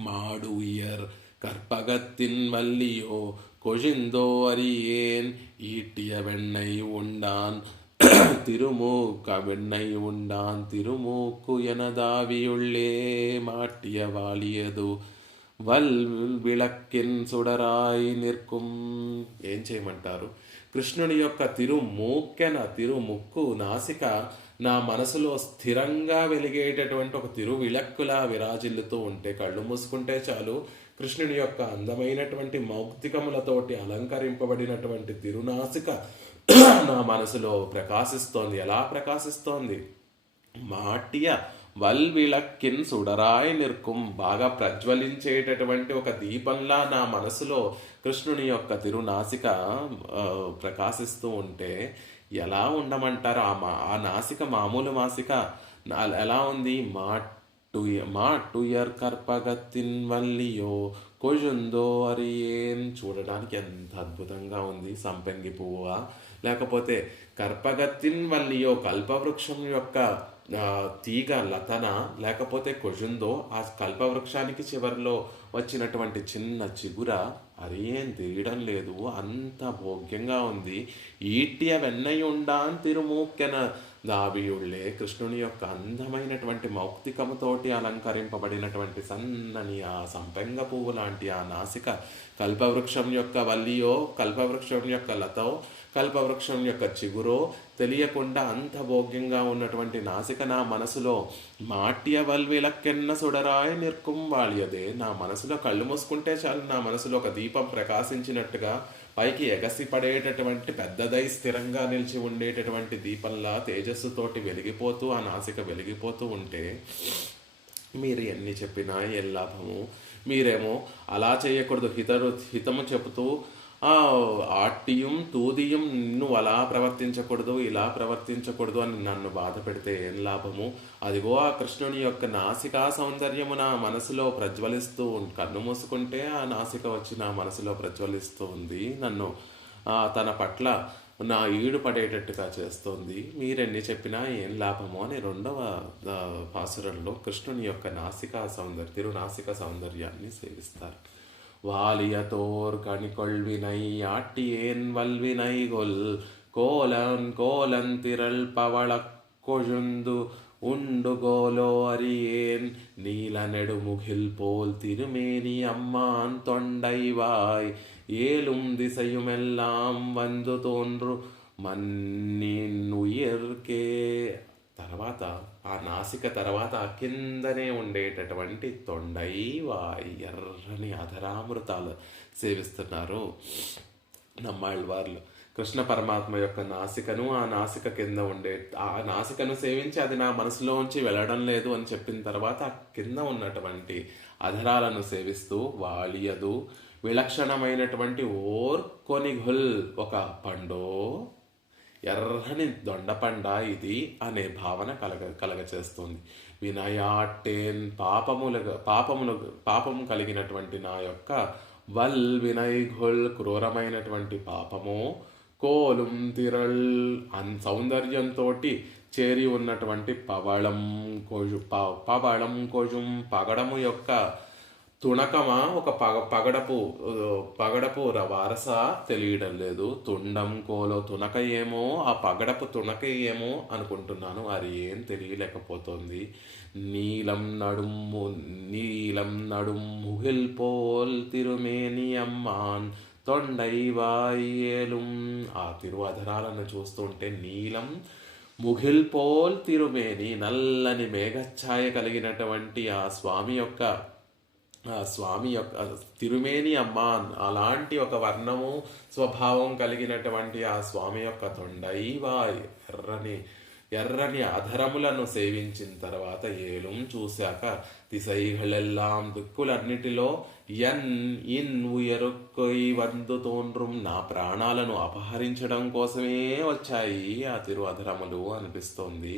మాడు ఇయర్ కర్పగత్తిన్ వల్లియో కొజిందో అరియేన్ ఈటియ వెన్నై ఉండాన్ திருமூக்கு எனதாவியுள்ளே மாட்டிய வாலியது వల్ విళక్కిన్ సుడరాయి నిర్కుం. ఏం చేయమంటారు? కృష్ణుని యొక్క తిరుముక్కు నాసిక నా మనసులో స్థిరంగా వెలిగేటటువంటి ఒక తిరువిళక్కులా విరాజిల్లుతూ ఉంటే, కళ్ళు మూసుకుంటే చాలు కృష్ణుని యొక్క అందమైనటువంటి మౌక్తికములతోటి అలంకరింపబడినటువంటి తిరునాసిక నా మనసులో ప్రకాశిస్తోంది. ఎలా ప్రకాశిస్తోంది? మాట్య వల్విళక్కిన్ సుడరాయి నిర్కుం, బాగా ప్రజ్వలించేటటువంటి ఒక దీపంలా నా మనసులో కృష్ణుని యొక్క తిరునాసిక ప్రకాశిస్తూ ఉంటే ఎలా ఉండమంటారు? ఆ నాసిక మామూలు మాసిక ఎలా ఉంది? మాట్టుయర్ కర్పగత్తిన్ వల్లియో కొజుందో అరియేన్, చూడడానికి ఎంత అద్భుతంగా ఉంది. సంపెంగి పువ్వా, లేకపోతే కర్పగత్తిన్ వల్లియో కల్పవృక్షం యొక్క తీగ లతన, లేకపోతే కొజుందో ఆ కల్పవృక్షానికి చివరిలో వచ్చినటువంటి చిన్న చిగుర, అరేం తెలియడం లేదు, అంత భోగ్యంగా ఉంది. ఈట్య వెన్నయుండాన్ తిరుమూక్కెన దాబియుళ్ళే, కృష్ణుని యొక్క అందమైనటువంటి మౌక్తికముతోటి అలంకరింపబడినటువంటి సన్నని ఆ సంపెంగ పువ్వు లాంటి ఆ నాసిక కల్పవృక్షం యొక్క వల్లియో, కల్పవృక్షం యొక్క లతో, కల్పవృక్షం యొక్క చిగురో తెలియకుండా అంత భోగ్యంగా ఉన్నటువంటి నాసిక నా మనసులో మాట్య వల్విలక్కెన్న సుడరాయి నిర్కుంవాళ్యదే, నా మనసులో కళ్ళు మూసుకుంటే చాలు నా మనసులో ఒక దీపం ప్రకాశించినట్టుగా పైకి ఎగసి పడేటటువంటి పెద్దదై స్థిరంగా నిలిచి ఉండేటటువంటి దీపంలా తేజస్సుతోటి వెలిగిపోతూ ఆ నాసిక వెలిగిపోతూ ఉంటే మీరు ఎన్ని చెప్పినా ఏం లాభము? మీరేమో అలా చేయకూడదు, హితము చెబుతూ ఆట్టియం తూదియం నువ్వు అలా ప్రవర్తించకూడదు, ఇలా ప్రవర్తించకూడదు అని నన్ను బాధ పెడితే ఏం లాభము? అదిగో ఆ కృష్ణుని యొక్క నాసికా సౌందర్యము నా మనసులో ప్రజ్వలిస్తూ కన్ను మూసుకుంటే ఆ నాసిక వచ్చి నా మనసులో ప్రజ్వలిస్తూ ఉంది, నన్ను తన పట్ల నా ఈడు పడేటట్టుగా చేస్తోంది. మీరెన్ని చెప్పినా ఏం లాభము అని 2వ పాసురంలో కృష్ణుని యొక్క నాసికా తిరునాసిక సౌందర్యాన్ని సేవిస్తారు. வாலியதோர் கணிகொள்வினை ஆட்டியேன் வல்வினைகொல் கோலந்திரள் பவளக் கொழுந்து உண்டுகோலோ அறியேன் நீல நெடுமுகில் போல் திருமேனி அம்மான் தொண்டைவாய் ஏலும் திசையுமெல்லாம் வந்து தோன்று మన్నిన్ ఉయర్కే. తర్వాత ఆ నాసిక తర్వాత కిందనే ఉండేటటువంటి తొండై వాయి ఎర్రని అధరామృతాలు సేవిస్తున్నారు నమ్మాళ్ళవార్లు. కృష్ణ పరమాత్మ యొక్క నాసికను, ఆ నాసిక కింద ఉండే ఆ నాసికను సేవించి అది నా మనసులోంచి వెళ్ళడం లేదు అని చెప్పిన తర్వాత ఆ కింద ఉన్నటువంటి అధరాలను సేవిస్తూ వాళియదు విలక్షణమైనటువంటి ఓర్ కొనిఘుల్, ఒక పండో ఎర్రని దొండపండ ఇది అనే భావన కలగచేస్తుంది. వినయాట్టేన్ పాపము కలిగినటువంటి నా యొక్క వల్ వినైఘుల్ క్రూరమైనటువంటి పాపము, కోలుం తిరల్ సౌందర్యంతో చేరి ఉన్నటువంటి పవళం కొజుం పగడము యొక్క తుణకమా, ఒక పగడపు వారస తెలియడం లేదు. తుండం కోలో తునక ఏమో, ఆ పగడపు తునక ఏమో అనుకుంటున్నాను, అది ఏం తెలియలేకపోతుంది. నీలం నడుం ముగిల్ పోల్ తిరుమేని అమ్మాన్ తొండై వాయేలుం. ఆ తిరువధరాలను చూస్తుంటే నీలం ముగిల్ పోల్ తిరుమేని, నల్లని మేఘఛాయ కలిగినటువంటి ఆ స్వామి యొక్క తిరుమేని అమ్మాన్, అలాంటి ఒక వర్ణము స్వభావం కలిగినటువంటి ఆ స్వామి యొక్క తొండైవాయ్ ఎర్రని అధరములను సేవించిన తర్వాత ఏలుం చూశాక దిశైగళెల్లాం దిక్కులన్నిటిలో ఇన్ ఉయరుక్కై వందు తోన్றுం, నా ప్రాణాలను అపహరించడం కోసమే వచ్చాయి ఆ తిరు అధరములు అనిపిస్తోంది.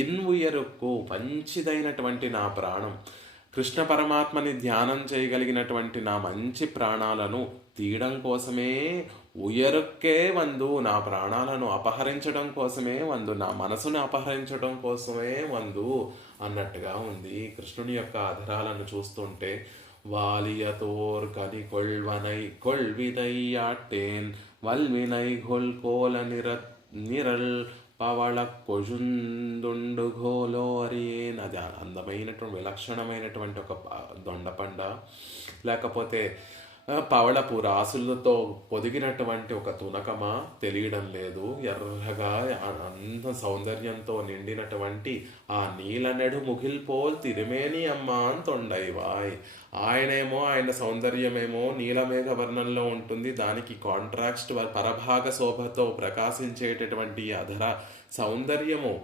ఇన్ ఉయరుక్కు, మంచిదైనటువంటి నా ప్రాణం, కృష్ణ పరమాత్మని ధ్యానం చేయగలిగినటువంటి నా మంచి ప్రాణాలను తీయడం కోసమే ఉయరుక్కే వందు, నా ప్రాణాలను అపహరించడం కోసమే వందు, నా మనసును అపహరించడం కోసమే వందు అన్నట్టుగా ఉంది. కృష్ణుని యొక్క అధరాలను చూస్తుంటే వాలియతోర్ కని కొల్విదయ్యాట్టేన్ వల్వినై కోల నిరల్ పవళ కొజుందుండు ఘోలో అరియేన్. అది అందమైనటువంటి విలక్షణమైనటువంటి ఒక దొండపండ, లేకపోతే పవళపు రాసులతో పొదిగినటువంటి ఒక తునకమా తెలియడం లేదు. ఎర్రగా అంత సౌందర్యంతో నిండినటువంటి ఆ నీలనెడు ముగిల్పోల్ తిరుమేని అమ్మ అని తొండైవాయ్. ఆయనేమో ఆయన సౌందర్యమేమో నీలమేఘ వర్ణంలో ఉంటుంది. దానికి కాంట్రాక్స్ట్ పరభాగ శోభతో ప్రకాశించేటటువంటి అధర సౌందర్యము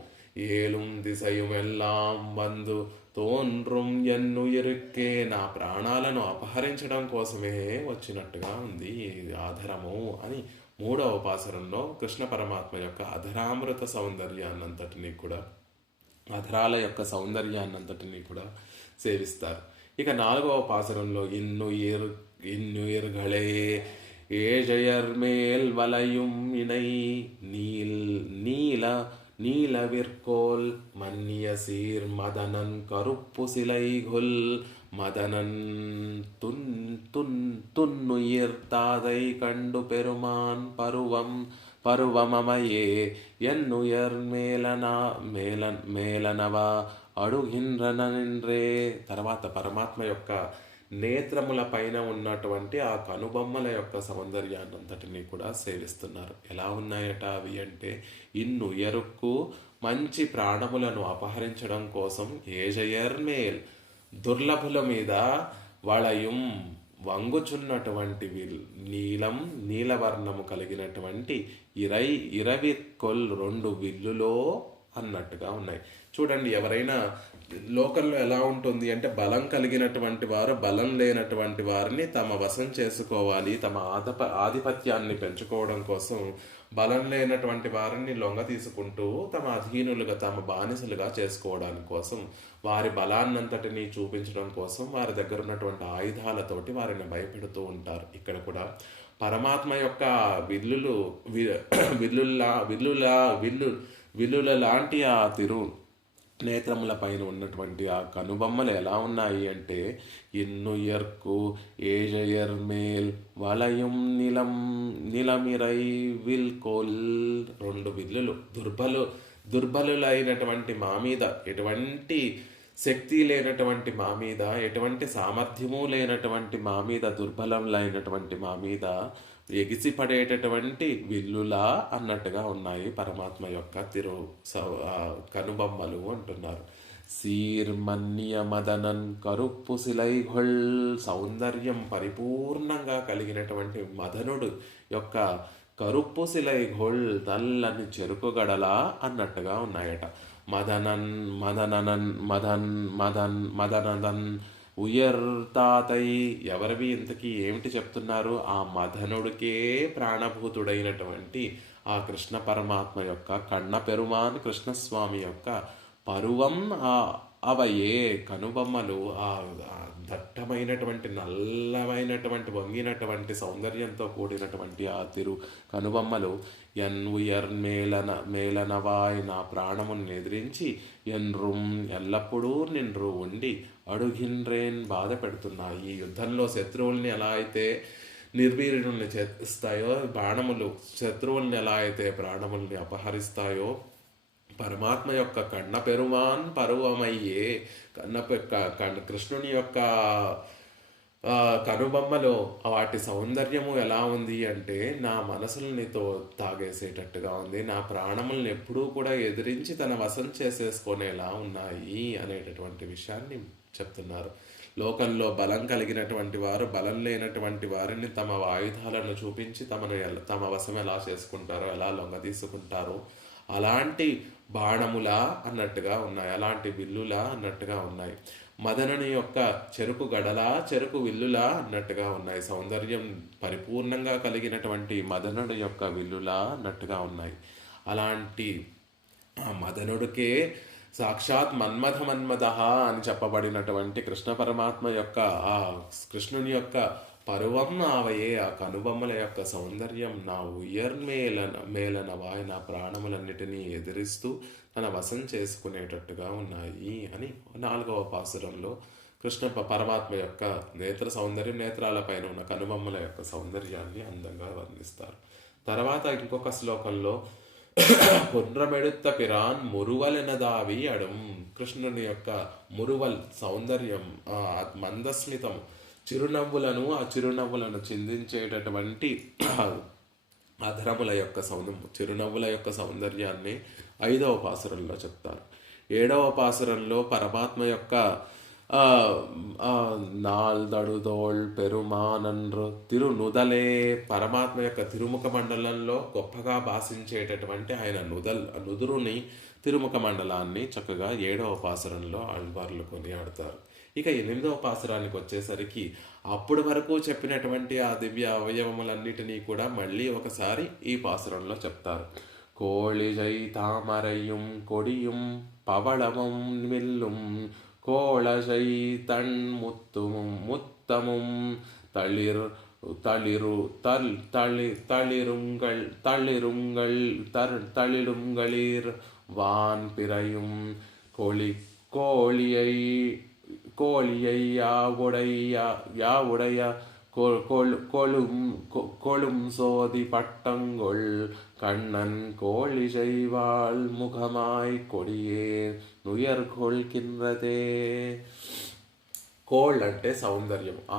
ఏలుం దిశయుమెల్లాం వందు తోన్రుం ఎన్నుయిరుక్కే, నా ప్రాణాలను అపహరించడం కోసమే వచ్చినట్టుగా ఉంది ఈ ఆధరము అని 3వ పాసురంలో కృష్ణ పరమాత్మ యొక్క అధరామృత సౌందర్యాన్నంతటినీ కూడా, అధరాల యొక్క సౌందర్యాన్నంతటినీ కూడా సేవిస్తారు. ఇక 4వ పాసురంలో இன்னுயிர்களே ஏழையர்மேல் வலையும் இணை நீல நீலவிற்கோல் மன்னிய சீர் மதனன் கருப்பு சிலைகொல் மதனன் துன்னுயிர் தாதை கண்டு பெருமான் పరువమమయే ఎన్నుయర్ మేలనవా అడుగిండ్రననిండ్రే. తర్వాత పరమాత్మ యొక్క నేత్రముల పైన ఉన్నటువంటి ఆ కనుబొమ్మల యొక్క సౌందర్యాన్నంతటినీ కూడా సేవిస్తున్నారు. ఎలా ఉన్నాయట అవి అంటే, ఇన్ను ఎరుక్కు మంచి ప్రాణములను అపహరించడం కోసం ఏజయర్మేల్ దుర్లభుల మీద వళయం వంగుచున్నటువంటి నీలవర్ణము కలిగినటువంటి ఇరవికొల్ 2 విల్లులో అన్నట్టుగా ఉన్నాయి. చూడండి, ఎవరైనా లోకంలో ఎలా ఉంటుంది అంటే, బలం కలిగినటువంటి వారు బలం లేనటువంటి వారిని తమ వశం చేసుకోవాలి, తమ ఆధిపత్యాన్ని పెంచుకోవడం కోసం బలం లేనటువంటి వారిని లొంగ తీసుకుంటూ తమ అధీనులుగా, తమ బానిసలుగా చేసుకోవడానికి కోసం, వారి బలాన్నంతటినీ చూపించడం కోసం వారి దగ్గర ఉన్నటువంటి ఆయుధాలతోటి వారిని భయపెడుతూ ఉంటారు. ఇక్కడ కూడా పరమాత్మ యొక్క విల్లుల లాంటి ఆ నేత్రముల పైన ఉన్నటువంటి ఆ కనుబొమ్మలు ఎలా ఉన్నాయి అంటే, ఎన్నుయర్కు ఏజయర్మేల్ వలయం నిలమిరై విల్కోల్ 2 విల్లులు దుర్బలులైనటువంటి మా మీద, ఎటువంటి శక్తి లేనటువంటి మా మీద, ఎటువంటి సామర్థ్యము లేనటువంటి మా మీద, దుర్బలములైనటువంటి మా మీద ఎగిసిపడేటటువంటి విల్లులా అన్నట్టుగా ఉన్నాయి పరమాత్మ యొక్క కనుబొమ్మలు అంటున్నారు. సీర్మన్య మదనన్ కరుప్పు శిలైఘొల్, సౌందర్యం పరిపూర్ణంగా కలిగినటువంటి మదనుడు యొక్క కరుప్పు శిలైఘొల్, నల్లని చెరుకు గడలా అన్నట్టుగా ఉన్నాయట. మదనదన్ ఉయర్తాతై, ఎవరివి ఇంతకీ ఏమిటి చెప్తున్నారు? ఆ మదనుడికే ప్రాణభూతుడైనటువంటి ఆ కృష్ణ పరమాత్మ యొక్క కన్న పెరుమాన్ కృష్ణస్వామి యొక్క పరువం అవయే కనుబొమ్మలు, ఆ దట్టమైనటువంటి నల్లమైనటువంటి వంగినటువంటి సౌందర్యంతో కూడినటువంటి ఆ కనుబొమ్మలు మేలనవాయ్, నా ప్రాణమును ఎదిరించి ఎన్రుం ఎల్లప్పుడూ నిన్రు ఉండి అడుగిండ్రేన్ బాధ పెడుతున్నాయి. ఈ యుద్ధంలో శత్రువుల్ని ఎలా అయితే నిర్వీర్యుల్ని చేస్తాయో, బాణములు శత్రువుల్ని ఎలా అయితే ప్రాణముల్ని అపహరిస్తాయో, పరమాత్మ యొక్క కన్న పెరుమాన్ పరువమయ్యే కృష్ణుని యొక్క కనుబొమ్మలో వాటి సౌందర్యము ఎలా ఉంది అంటే, నా మనసులనితో తాగేసేటట్టుగా ఉంది, నా ప్రాణములను ఎప్పుడూ కూడా ఎదిరించి తన వశం చేసేసుకునేలా ఉన్నాయి అనేటటువంటి విషయాన్ని చెప్తున్నారు. లోకంలో బలం కలిగినటువంటి వారు బలం లేనటువంటి వారిని తమ ఆయుధాలను చూపించి తమ వశం ఎలా చేసుకుంటారో, ఎలా లొంగ తీసుకుంటారో, అలాంటి బాణములా అన్నట్టుగా ఉన్నాయి, అలాంటి విల్లులా అన్నట్టుగా ఉన్నాయి. మదనుని యొక్క చెరుకు గడలా, చెరుకు విల్లులా అన్నట్టుగా ఉన్నాయి. సౌందర్యం పరిపూర్ణంగా కలిగినటువంటి మదనుడి యొక్క విల్లులా అన్నట్టుగా ఉన్నాయి. అలాంటి ఆ మదనుడికే సాక్షాత్ మన్మథ అని చెప్పబడినటువంటి కృష్ణ పరమాత్మ యొక్క ఆ కృష్ణుని యొక్క పరువం ఆవయే, ఆ కనుబొమ్మల యొక్క సౌందర్యం నా మేలనవాయ్, నా ప్రాణములన్నిటినీ ఎదిరిస్తూ తన వశం చేసుకునేటట్టుగా ఉన్నాయి అని 4వ పాసురంలో కృష్ణ పరమాత్మ యొక్క నేత్ర సౌందర్యం, నేత్రాలపైన ఉన్న కనుబొమ్మల యొక్క సౌందర్యాన్ని అందంగా వర్ణిస్తారు. తర్వాత ఇంకొక శ్లోకంలో పొన్రమెడుత్త పిరాన్ మురువలెనదావి అడం, కృష్ణుని యొక్క మురువల్ సౌందర్యం, మందస్మితం, ఆ చిరునవ్వులను చిందించేటటువంటి అధరముల యొక్క చిరునవ్వుల యొక్క సౌందర్యాన్ని 5వ పాసురంలో చెప్తారు. 7వ పాసురంలో పరమాత్మ యొక్క నాల్దడుదోళ్ పెరుమానన్రు తిరునుదలే, పరమాత్మ యొక్క తిరుముఖ మండలంలో గొప్పగా భాషించేటటువంటి ఆయన నుదురుని తిరుముఖ మండలాన్ని చక్కగా 7వ పాసురంలో ఆళ్వార్లు కొనియాడతారు. ఇక 8వ పాసురానికి వచ్చేసరికి అప్పటి వరకు చెప్పినటువంటి ఆ దివ్య అవయవములన్నిటినీ కూడా మళ్ళీ ఒకసారి ఈ పాసురంలో చెప్తారు. కోళిజై తామరయ్యం కొడిயும் பவளமும் வில்லும் கோளசை தன் முத்தமும் தளிர் தளிரு தள் தளி தளிருங்கள் தளிருங்கள் தளிருங்களிர் வான் பிறையும் கோழியை யாவுடைய கொளும் சோதி பட்டங்கொள் கண்ணன் கோழி செய்வாள் முகமாய் கொடியே నుయర్కొల్కిందదే. కోళ్ అంటే సౌందర్యం. ఆ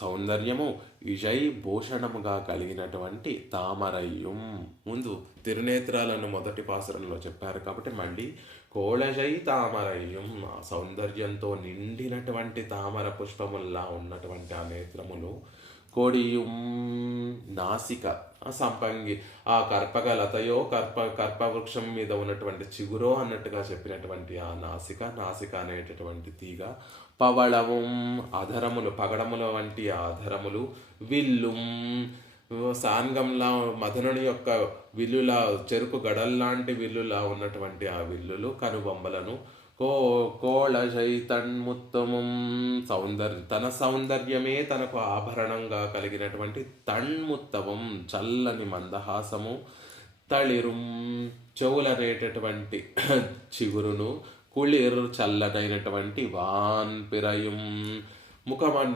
సౌందర్యము ఇజై భూషణముగా కలిగినటువంటి తామరయ్యం. ముందు తిరునేత్రాలను మొదటి పాసురంలో చెప్పారు కాబట్టి మళ్ళీ కోళజై తామరయ్యం, ఆ సౌందర్యంతో నిండినటువంటి తామర పుష్పముల్లా ఉన్నటువంటి ఆ నేత్రములు. కొడియుం నాసిక, సంపంగి, ఆ కర్పగలతయో కర్పవృక్షం మీద ఉన్నటువంటి చిగురో అన్నట్టుగా చెప్పినటువంటి ఆ నాసిక అనేటటువంటి తీగ. పవళవం అధరములు, పగడముల వంటి ఆధరములు. విల్లుం సాంగంలా మదనుని యొక్క విల్లులా, చెరుకు గడల్లాంటి విల్లులా ఉన్నటువంటి ఆ విల్లులు, కనుబొమ్మలను. కోళజై తన్ముత్తమం తన సౌందర్యమే తనకు ఆభరణంగా కలిగినటువంటి తన్ముత్తమం చల్లని మందహాసము. తళిరుం చెవులనేటటువంటి చిగురును. కుళిర్ చల్లనైనటువంటి వాన్ పిరయుం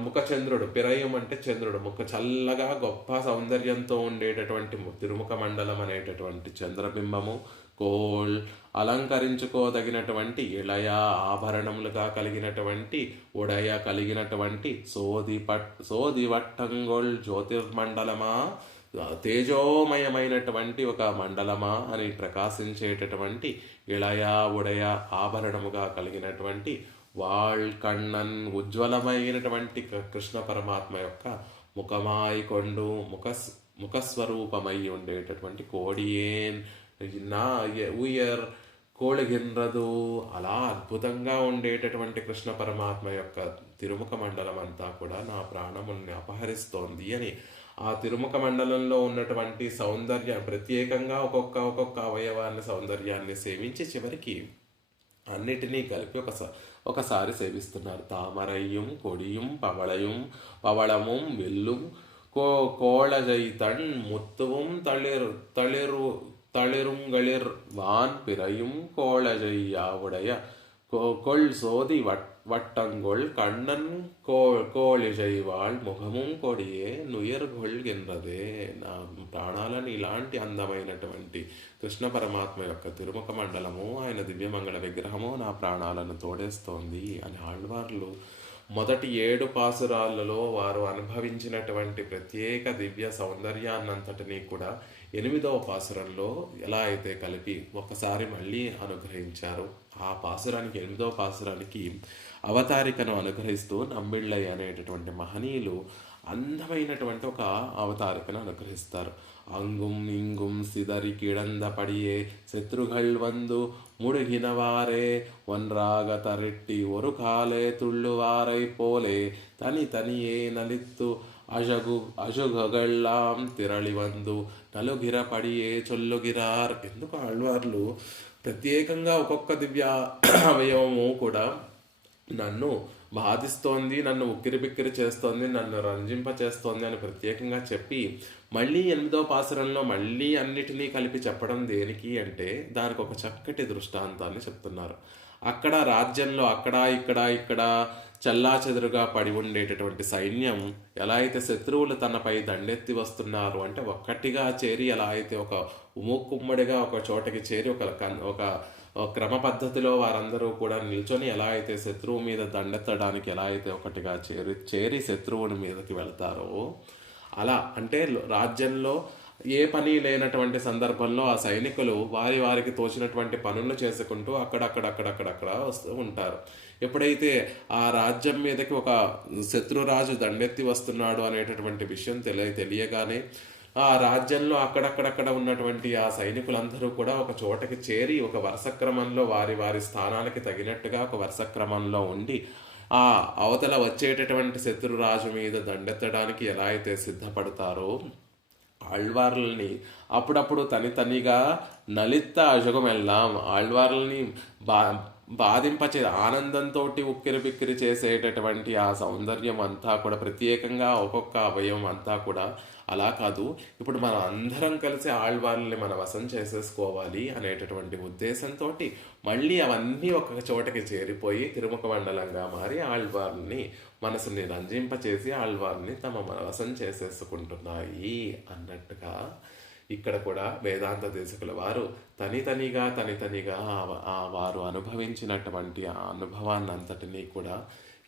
ముఖచంద్రుడు. పిరయం అంటే చంద్రుడు. చల్లగా గొప్ప సౌందర్యంతో ఉండేటటువంటి తిరుముఖ మండలం అనేటటువంటి చంద్రబింబము. కోల్ అలంకరించుకోదగినటువంటి ఇళయ ఆభరణములుగా కలిగినటువంటి ఉడయ కలిగినటువంటి సోది వట్టంగోల్ జ్యోతిర్మండలమా, తేజోమయమైనటువంటి ఒక మండలమా అని ప్రకాశించేటటువంటి ఇళయ ఉడయ ఆభరణముగా కలిగినటువంటి కണ്ണన్ ఉజ్వలమైనటువంటి కృష్ణ పరమాత్మ యొక్క ముఖమాయి కొండు ముఖస్వరూపమై ఉండేటటువంటి కోడియేన్ ఉయర్ కోళిగిన్రదు, అలా అద్భుతంగా ఉండేటటువంటి కృష్ణ పరమాత్మ యొక్క తిరుముఖ మండలం అంతా కూడా నా ప్రాణముల్ని అపహరిస్తోంది అని ఆ తిరుముఖ మండలంలో ఉన్నటువంటి సౌందర్యం ప్రత్యేకంగా ఒక్కొక్క అవయవాన్ని సౌందర్యాన్ని సేవించి చివరికి అన్నిటినీ కలిపి ఒకసారి సేవిస్తున్నారు. తామరయ్యం కొడియం పవళముం వెల్లుం கோளஜைதன் முத்துவும் தளிருங்களிர் வான் பிறையும் கோளஜை யாவுடைய கொள் சோதி வட்டங்கொள் கண்ணன் కోళిజైవాళ్ ముఖముం కొడియే నుయర్గొల్గిన్నదే. నా ప్రాణాలను ఇలాంటి అందమైనటువంటి కృష్ణ పరమాత్మ యొక్క తిరుముఖ మండలము, ఆయన దివ్యమంగళ విగ్రహము నా ప్రాణాలను తోడేస్తోంది అని ఆళ్వార్లు మొదటి 7 పాసురాలలో వారు అనుభవించినటువంటి ప్రత్యేక దివ్య సౌందర్యాన్నంతటినీ కూడా 8వ పాసురంలో ఎలా అయితే కలిపి ఒకసారి మళ్ళీ అనుగ్రహించారు. ఆ పాసురానికి 8వ పాసురానికి అవతారికను అనుగ్రహిస్తూ నంబిళ్ళయ్య అనేటటువంటి మహనీయులు అందమైనటువంటి ఒక అవతారికను అనుగ్రహిస్తారు. அங்கும் இங்கும் சிதறி கிடந்தபடியே செத்ருகள் வந்து முழுகினவாறே ஒன்றாக தரிட்டி ஒரு காலே துள்ளுவாரை போலே தனியே நலித்து అజుగగళ్ళాం తిరళి వందు నలుగిర పడియే చొల్లుగిరార్. ఎందుకు ఆళ్వార్లు ప్రత్యేకంగా ఒక్కొక్క దివ్య అవయవము కూడా నన్ను బాధిస్తోంది, నన్ను ఉక్కిరిబిక్కిరి చేస్తోంది, నన్ను రంజింపచేస్తోంది అని ప్రత్యేకంగా చెప్పి మళ్ళీ 8వ పాసురంలో మళ్ళీ అన్నిటినీ కలిపి చెప్పడం దేనికి అంటే దానికి ఒక చక్కటి దృష్టాంతాన్ని చెప్తున్నారు. అక్కడ రాజ్యంలో అక్కడ ఇక్కడ ఇక్కడ చెల్లాచెదురుగా పడి ఉండేటటువంటి సైన్యం ఎలా అయితే శత్రువులు తనపై దండెత్తి వస్తున్నారు అంటే ఒక్కటిగా చేరి ఎలా అయితే ఒక ఉమ్మడిగా ఒక చోటకి చేరి ఒక క్రమ పద్ధతిలో వారందరూ కూడా నిల్చొని ఎలా అయితే శత్రువు మీద దండెత్తడానికి ఎలా అయితే ఒకటిగా చేరి శత్రువుని మీదకి వెళ్తారో అలా అంటే రాజ్యంలో ఏ పని లేనటువంటి సందర్భంలో ఆ సైనికులు వారికి తోచినటువంటి పనులు చేసుకుంటూ అక్కడక్కడ వస్తూ ఉంటారు. ఎప్పుడైతే ఆ రాజ్యం మీదకి ఒక శత్రురాజు దండెత్తి వస్తున్నాడు అనేటటువంటి విషయం తెలియగానే ఆ రాజ్యంలో అక్కడక్కడ ఉన్నటువంటి ఆ సైనికులందరూ కూడా ఒక చోటకి చేరి ఒక వరుస క్రమంలో వారి స్థానానికి తగినట్టుగా ఒక వరుస క్రమంలో ఉండి ఆ అవతల వచ్చేటటువంటి శత్రురాజు మీద దండెత్తడానికి ఎలా అయితే సిద్ధపడతారో ఆళ్వార్లని అప్పుడప్పుడు తనిగా నలిత్త అజగమెల్లాం ఆళ్వార్లని బాధింపచే ఆనందంతో ఉక్కిరి బిక్కిరి చేసేటటువంటి ఆ సౌందర్యం అంతా కూడా ప్రత్యేకంగా ఒక్కొక్క అవయవం అంతా కూడా అలా కాదు, ఇప్పుడు మనం అందరం కలిసి ఆళ్వార్లని మన వశం చేసేసుకోవాలి అనేటటువంటి ఉద్దేశంతో మళ్ళీ అవన్నీ ఒక చోటకి చేరిపోయి తిరుముఖ మండలంగా మారి ఆళ్వార్ని మనసుని రంజింపచేసి ఆళ్వార్ని తమ వశం చేసేసుకుంటున్నాయి అన్నట్టుగా ఇక్కడ కూడా వేదాంత దేశకుల వారు తనిగా వారు అనుభవించినటువంటి ఆ అనుభవాన్ని అంతటినీ కూడా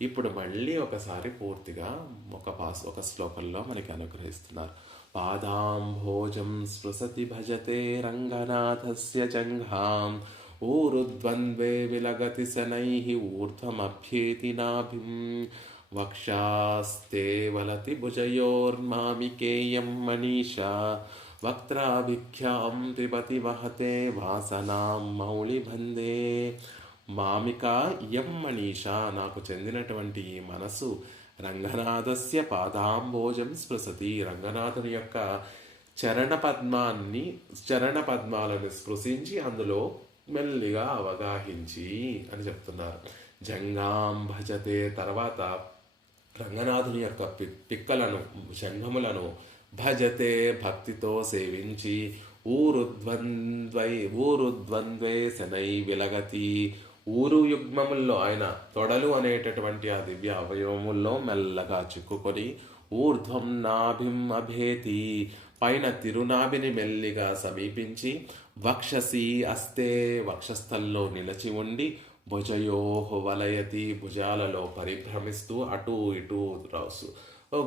ఇప్పుడు మళ్ళీ ఒకసారి పూర్తిగా ఒక శ్లోకంలో మనకి అనుగ్రహిస్తున్నారు. పాదాంభోజం స్పృశతి భజతే రంగనాథస్య జంఘాం ఊరుద్వంద్వే విలగతి శనైః ఊర్ధ్వమభ్యేతి నాభిం వక్షాస్తే వలతి భుజయోర్మామికేయం మనీషా వక్త్రాభిఖ్యాం పిబతి వహతే వాసనాం మౌళిబందే. మామిక ఇయం మనీషా, నాకు చెందినటువంటి ఈ మనసు రంగనాథస్య పాదాంబోజం స్పృశతి, రంగనాథుని యొక్క చరణ పద్మాలను స్పృశించి అందులో మెల్లిగా అవగాహించి అని చెప్తున్నారు. జంగాం భజతే, తర్వాత రంగనాథుని యొక్క పిక్కలను జంగములను భజతే భక్తితో సేవించి ఊరుద్వంద్వే శనై విలగతి, ఊరు యుగ్మముల్లో ఆయన తొడలు అనేటటువంటి ఆ దివ్య అవయవముల్లో మెల్లగా చిక్కుకొని ఊర్ధ్వం నాభిం అభేతి, పైన తిరునాభిని మెల్లిగా సమీపించి వక్షసి అస్తే వక్షస్థల్లో నిలచి ఉండి భుజయోహ వలయతి, భుజాలలో పరిభ్రమిస్తూ అటూ ఇటూ రాసు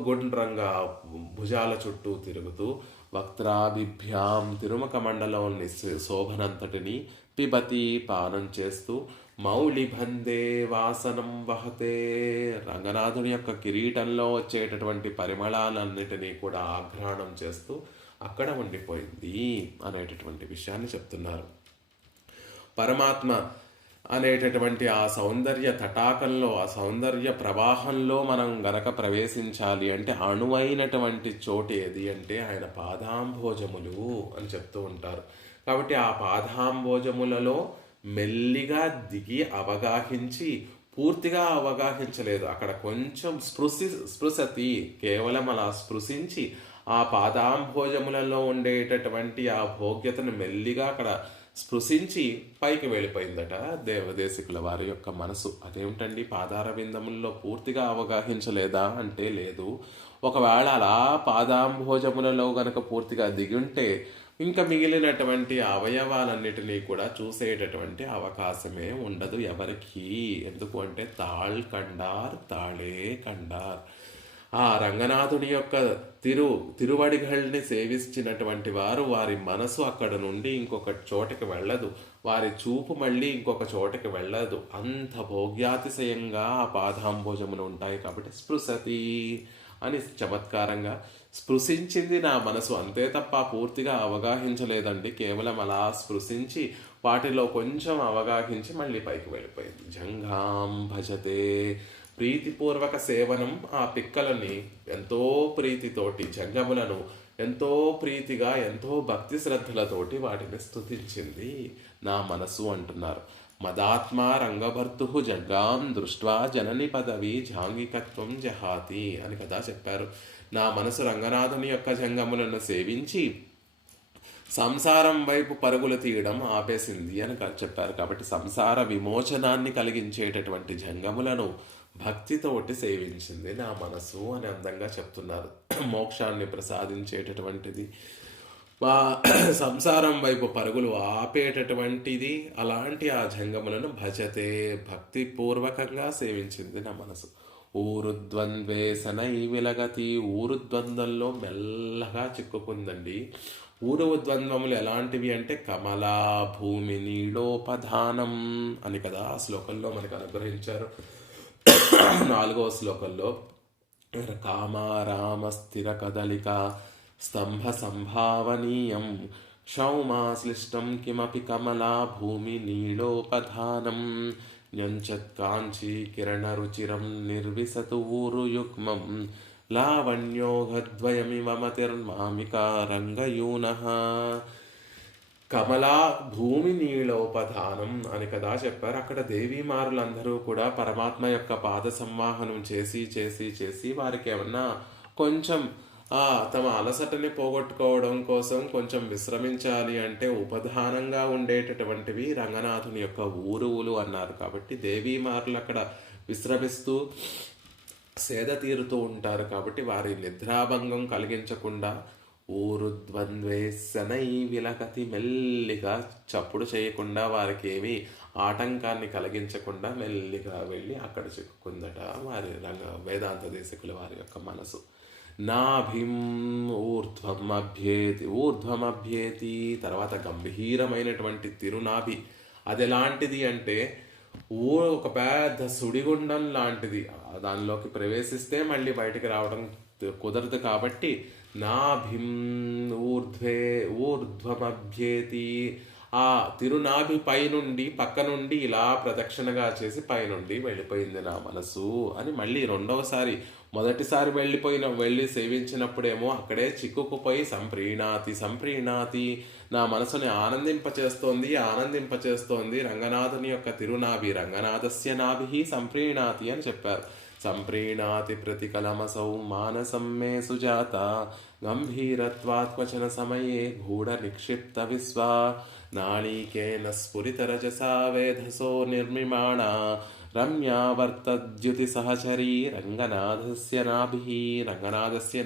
గుండ్రంగా భుజాల చుట్టూ తిరుగుతూ వక్త్రాభిభ్యాం తిరుముఖ మండలంలోని శోభనంతటిని పిబతి పానం చేస్తూ మౌళిబందే వాసనం వహతే, రంగనాథుని యొక్క కిరీటంలో వచ్చేటటువంటి పరిమళాలన్నిటినీ కూడా ఆఘ్రాణం చేస్తూ అక్కడ ఉండిపోయింది అనేటటువంటి విషయాన్ని చెప్తున్నారు. పరమాత్మ అనేటటువంటి ఆ సౌందర్య తటాకంలో, ఆ సౌందర్య ప్రవాహంలో మనం గనక ప్రవేశించాలి అంటే అణువైనటువంటి చోటు ఏది అంటే ఆయన పాదాంభోజములు అని చెప్తూ ఉంటారు. కాబట్టి ఆ పాదాంభోజములలో మెల్లిగా దిగి అవగాహించి, పూర్తిగా అవగాహించలేదు, అక్కడ కొంచెం స్పృశతి, కేవలం అలా స్పృశించి ఆ పాదాంభోజములలో ఉండేటటువంటి ఆ భోగ్యతను మెల్లిగా అక్కడ స్పృశించి పైకి వెళ్ళిపోయిందట దేవదేశికుల వారి యొక్క మనసు. అదేమిటండి, పాదార బిందముల్లో పూర్తిగా అవగాహించలేదా అంటే లేదు. ఒకవేళ అలా పాదాంభోజములలో గనక పూర్తిగా దిగి ఉంటే ఇంకా మిగిలినటువంటి అవయవాలన్నిటినీ కూడా చూసేటటువంటి అవకాశమే ఉండదు ఎవరికి. ఎందుకు అంటే తాళే కండార్, ఆ రంగనాథుని యొక్క తిరువడిగల్ని సేవించినటువంటి వారు వారి మనసు అక్కడ నుండి ఇంకొక చోటకి వెళ్ళదు, వారి చూపు మళ్ళీ ఇంకొక చోటకి వెళ్ళదు. అంత భోగ్యాతిశయంగా ఆ పాదాంభోజములు ఉంటాయి. కాబట్టి స్పృశతి అని చమత్కారంగా స్పృశించింది నా మనసు, అంతే తప్ప పూర్తిగా అవగాహించలేదండి, కేవలం అలా స్పృశించి వాటిలో కొంచెం అవగాహించి మళ్ళీ పైకి వెళ్ళిపోయింది. జంఘాం భజతే, ప్రీతిపూర్వక సేవనం, ఆ పిక్కలని ఎంతో ప్రీతితోటి, జంగములను ఎంతో ప్రీతిగా ఎంతో భక్తి శ్రద్ధలతోటి వాటిని స్తుతించింది నా మనసు అంటున్నారు. మదాత్మా రంగభర్తు జగ్గాం దృష్ట్వా జనని పదవి జాంగికత్వం జహాతి అని కదా చెప్పారు. నా మనసు రంగనాథుని యొక్క జంగములను సేవించి సంసారం వైపు పరుగులు తీయడం ఆపేసింది అని చెప్పారు. కాబట్టి సంసార విమోచనాన్ని కలిగించేటటువంటి జంగములను భక్తితోటి సేవించింది నా మనసు అని అందంగా చెప్తున్నారు. మోక్షాన్ని ప్రసాదించేటటువంటిది, సంసారం వైపు పరుగులు ఆపేటటువంటిది, అలాంటి ఆ జంగములను భజతే భక్తిపూర్వకంగా సేవించింది నా మనసు. ఊరుద్వంద్వేసనై విలగతి, ఊరుద్వంద్వంలో మెల్లగా చిక్కుకుందండి. ఊరుద్వంద్వములు ఎలాంటివి అంటే కమలా భూమి నీడోపధానం అని కదా ఆ శ్లోకంలో మనకు అనుగ్రహించారు. 4వ శ్లోకంలో కామారామ స్థిర కదలిక స్తంభ సంభావనీయం క్షౌమాశ్లిష్టం కిమపి కమలా భూమి నీడోపధానం న్యంచత్కాంచీ కిరణరుచిరం నిర్విశతు ఊరుయుగ్మం లావణ్యోఘద్వయమివ మతిర్మామికా రంగయూనః. కమలా భూమి నీలోపధానం అని కదా చెప్పారు. అక్కడ దేవీమారులందరూ కూడా పరమాత్మ యొక్క పాద సంవాహనం చేసి చేసి చేసి వారికి ఏమన్నా కొంచెం తమ అలసటని పోగొట్టుకోవడం కోసం కొంచెం విశ్రమించాలి అంటే ఉపధానంగా ఉండేటటువంటివి రంగనాథుని యొక్క ఊరువులు అన్నారు. కాబట్టి దేవీమారులు అక్కడ విశ్రమిస్తూ సేద తీరుతూ ఉంటారు. కాబట్టి వారి నిద్రాభంగం కలిగించకుండా ఊరుద్వంద్వేసనై విలకతి మెల్లిగా చప్పుడు చేయకుండా వారికి ఏమీ ఆటంకాన్ని కలిగించకుండా మెల్లిగా వెళ్ళి అక్కడ చిక్కుకుందట వారి వేదాంత దేశకుల వారి యొక్క మనసు. నాభిం ఊర్ధ్వమభ్యేతి తర్వాత గంభీరమైనటువంటి తిరునాభి. అది ఎలాంటిది అంటే ఒక పెద్ద సుడిగుండం లాంటిది. దానిలోకి ప్రవేశిస్తే మళ్ళీ బయటికి రావడం కుదరదు. కాబట్టి నాభిం ఊర్ధ్వమభ్యేతి, ఆ తిరునాభి పైనుండి పక్క నుండి ఇలా ప్రదక్షిణగా చేసి పైనుండి వెళ్ళిపోయింది నా మనసు అని మళ్ళీ రెండవసారి, మొదటిసారి వెళ్ళి సేవించినప్పుడేమో అక్కడే చిక్కుకుపోయి సంప్రీణాతి నా మనసుని ఆనందింపచేస్తోంది రంగనాథుని యొక్క తిరునాభి. రంగనాథస్య నాభి సంప్రీణాతి అని చెప్పారు. సంప్రీణాతి ప్రతికలమసౌ మానసం మే సుజాత గంభీరత్వాత్మచన సమయే గూఢ నిక్షిప్త విశ్వా నాళీకేన స్ఫురితరజసా వేధసో నిర్మిమాణ రమ్యావర్తద్యుతి సహచరీ రంగనాథస్య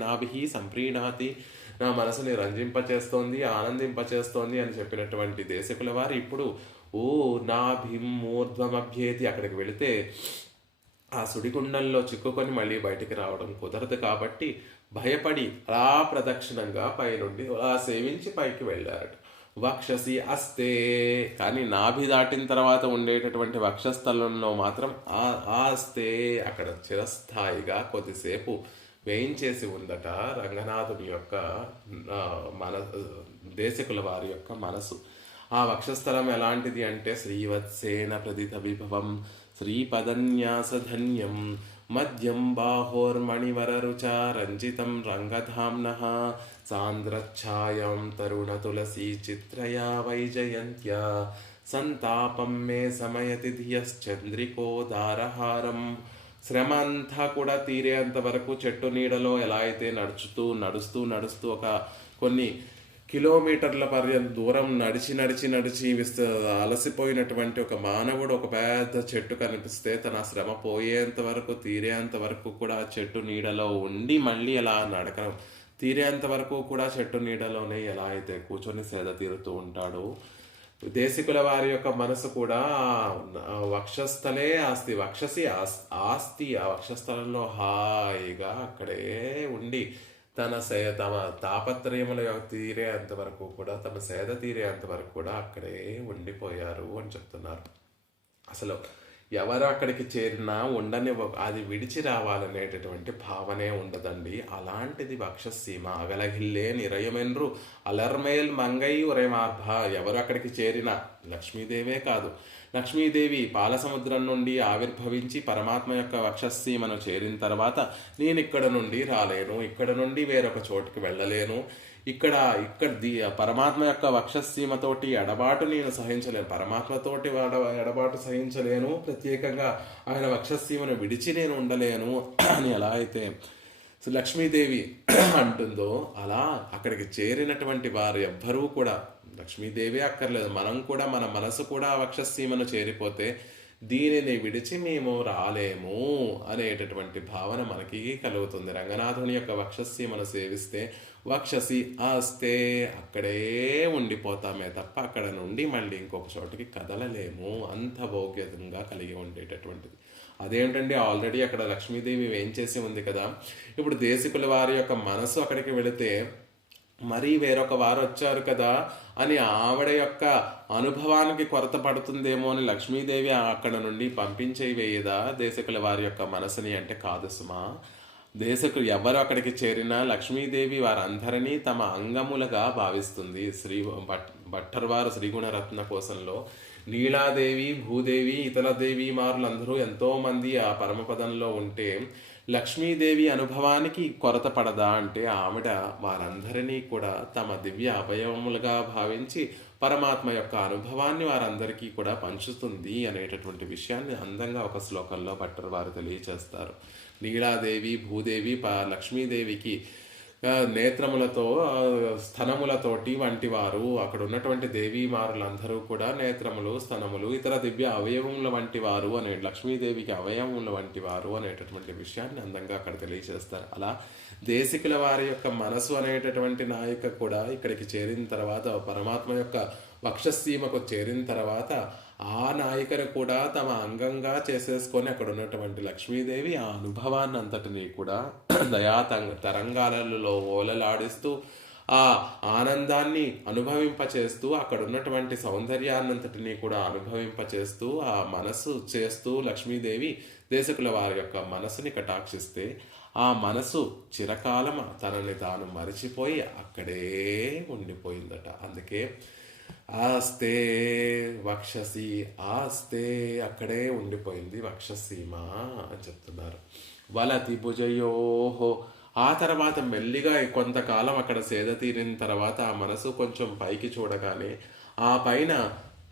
నాభి సంప్రీణాతి నా మనసుని రంజింపచేస్తోంది, ఆనందింపచేస్తోంది అని చెప్పినటువంటి దేశకుల వారు ఇప్పుడు నాభిం ఊర్ధ్వమభ్యేతి అక్కడికి వెళితే ఆ సుడిగుండంలో చిక్కుకొని మళ్ళీ బయటికి రావడం కుదరదు. కాబట్టి భయపడి అలా ప్రదక్షిణంగా పైనుండి అలా సేవించి పైకి వెళ్ళారట. వక్షసి అస్తే, కానీ నాభి దాటిన తర్వాత ఉండేటటువంటి వక్షస్థలంలో మాత్రం ఆస్తే అక్కడ చిరస్థాయిగా కొద్దిసేపు వేయించేసి ఉందట రంగనాథుని యొక్క దేశకుల వారి యొక్క మనసు. ఆ వక్షస్థలం ఎలాంటిది అంటే శ్రీవత్సేన ప్రదిత విభవం శ్రీపదన్యాసధన్యం మద్యం బాహోర్మణివరరుచా రంజితం రంగధామ్నః సాంద్రఛాయాం తరుణ తులసీ చిత్రయా వైజయంత్యా సంతాపం మే సమయతి ధియశ్చంద్రికోదారహారం. శ్రమ అంతా కూడా తీరేంత వరకు చెట్టు నీడలో ఎలా అయితే నడుస్తూ ఒక కొన్ని కిలోమీటర్ల దూరం నడిచి అలసిపోయినటువంటి ఒక మానవుడు ఒక పెద్ద చెట్టు కనిపిస్తే తన శ్రమ పోయేంత వరకు తీరేంత వరకు కూడా చెట్టు నీడలో ఉండి మళ్ళీ ఎలా తీరేంత వరకు కూడా చెట్టు నీడలోనే ఎలా అయితే కూర్చొని సేద తీరుతూ ఉంటాడో దేశికుల వారి యొక్క మనసు కూడా వక్షస్థలే వక్షసి ఆస్తి ఆ వక్షస్థలంలో హాయిగా అక్కడే ఉండి తమ తాపత్రయముల తీరేంత వరకు కూడా తమ సేద తీరేంత వరకు కూడా అక్కడే ఉండిపోయారు అని చెప్తున్నారు. అసలు ఎవరు అక్కడికి చేరినా అది విడిచి రావాలనేటటువంటి భావనే ఉండదండి. అలాంటిది వక్షసీమ అగలగిల్లే నిరయమెన్రు అలర్మేల్ మంగై ఉరేమార్భ. ఎవరు అక్కడికి చేరినా లక్ష్మీదేవే కాదు, లక్ష్మీదేవి పాలసముద్రం నుండి ఆవిర్భవించి పరమాత్మ యొక్క వక్షసీమను చేరిన తర్వాత నేను ఇక్కడ నుండి రాలేను, ఇక్కడ నుండి వేరొక చోటుకి వెళ్ళలేను, ఇక్కడ పరమాత్మ యొక్క వక్షసీమతోటి ఎడబాటు నేను సహించలేను, పరమాత్మతోటి ఎడబాటు సహించలేను, ప్రత్యేకంగా ఆయన వక్షసీమను విడిచి నేను ఉండలేను అని ఎలా అయితే లక్ష్మీదేవి అంటుందో, అలా అక్కడికి చేరినటువంటి వారు ఎవ్వరూ కూడా, లక్ష్మీదేవి అక్కర్లేదు, మనం కూడా, మన మనసు కూడా వక్షసీమను చేరిపోతే దీనిని విడిచి మేము రాలేము అనేటటువంటి భావన మనకి కలుగుతుంది. రంగనాథుని యొక్క వక్షసీమను సేవిస్తే వక్షసి ఆస్తే అక్కడే ఉండిపోతామే తప్ప అక్కడ నుండి మళ్ళీ ఇంకొక చోటికి కదలలేము. అంత భోగ్యంగా కలిగి ఉండేటటువంటిది. అదేంటండి, ఆల్రెడీ అక్కడ లక్ష్మీదేవి ఏం చేసి ఉంది కదా. ఇప్పుడు దేశికుల వారి యొక్క మనసు అక్కడికి వెళితే మరీ వేరొక వారు వచ్చారు కదా అని ఆవిడ యొక్క అనుభవానికి కొరత పడుతుందేమో అని లక్ష్మీదేవి అక్కడ నుండి వేయదా దేశకుల వారి యొక్క మనసుని అంటే కాదు సుమా. దేశకులు ఎవరు అక్కడికి చేరినా లక్ష్మీదేవి వారందరినీ తమ అంగములుగా భావిస్తుంది. భట్టర్వారు శ్రీగుణరత్న కోశంలో నీలాదేవి, భూదేవి, ఇతర దేవీమారులందరూ ఎంతోమంది ఆ పరమపదంలో ఉంటే లక్ష్మీదేవి అనుభవానికి కొరత పడదా అంటే ఆవిడ వారందరినీ కూడా తమ దివ్య అవయవములుగా భావించి పరమాత్మ యొక్క అనుభవాన్ని వారందరికీ కూడా పంచుతుంది అనేటటువంటి విషయాన్ని అందంగా ఒక శ్లోకంలో భట్టర్ వారు తెలియచేస్తారు. నీలాదేవి, భూదేవి లక్ష్మీదేవికి నేత్రములతో, స్థనములతోటి వంటి వారు, అక్కడ ఉన్నటువంటి దేవీమారులందరూ కూడా నేత్రములు, స్థనములు, ఇతర దివ్య అవయవముల వంటి వారు అనే, లక్ష్మీదేవికి అవయవముల వంటి వారు అనేటటువంటి విషయాన్ని అందంగా అక్కడ తెలియజేస్తారు. అలా దేశికుల వారి యొక్క మనసు అనేటటువంటి నాయిక కూడా ఇక్కడికి చేరిన తర్వాత, పరమాత్మ యొక్క వక్షసీమకు చేరిన తర్వాత ఆ నాయికను కూడా తమ అంగంగా చేసేసుకొని అక్కడ ఉన్నటువంటి లక్ష్మీదేవి ఆ అనుభవాన్ని అంతటినీ కూడా తరంగాలలో ఓలలాడిస్తూ ఆ ఆనందాన్ని అనుభవింపచేస్తూ అక్కడ ఉన్నటువంటి సౌందర్యాన్నంతటినీ కూడా అనుభవింపచేస్తూ ఆ మనసు చేస్తూ లక్ష్మీదేవి దేశకుల వారి యొక్క మనసుని కటాక్షిస్తే ఆ మనసు చిరకాలం తనని తాను మరిచిపోయి అక్కడే ఉండిపోయిందట. అందుకే ఆస్తే వక్షసి, ఆస్తే అక్కడే ఉండిపోయింది వక్షసీమ అని చెప్తున్నారు. వలతి భుజయోహో, ఆ తర్వాత మెల్లిగా కొంతకాలం అక్కడ సేద తీరిన తర్వాత ఆ మనసు కొంచెం పైకి చూడగానే ఆ పైన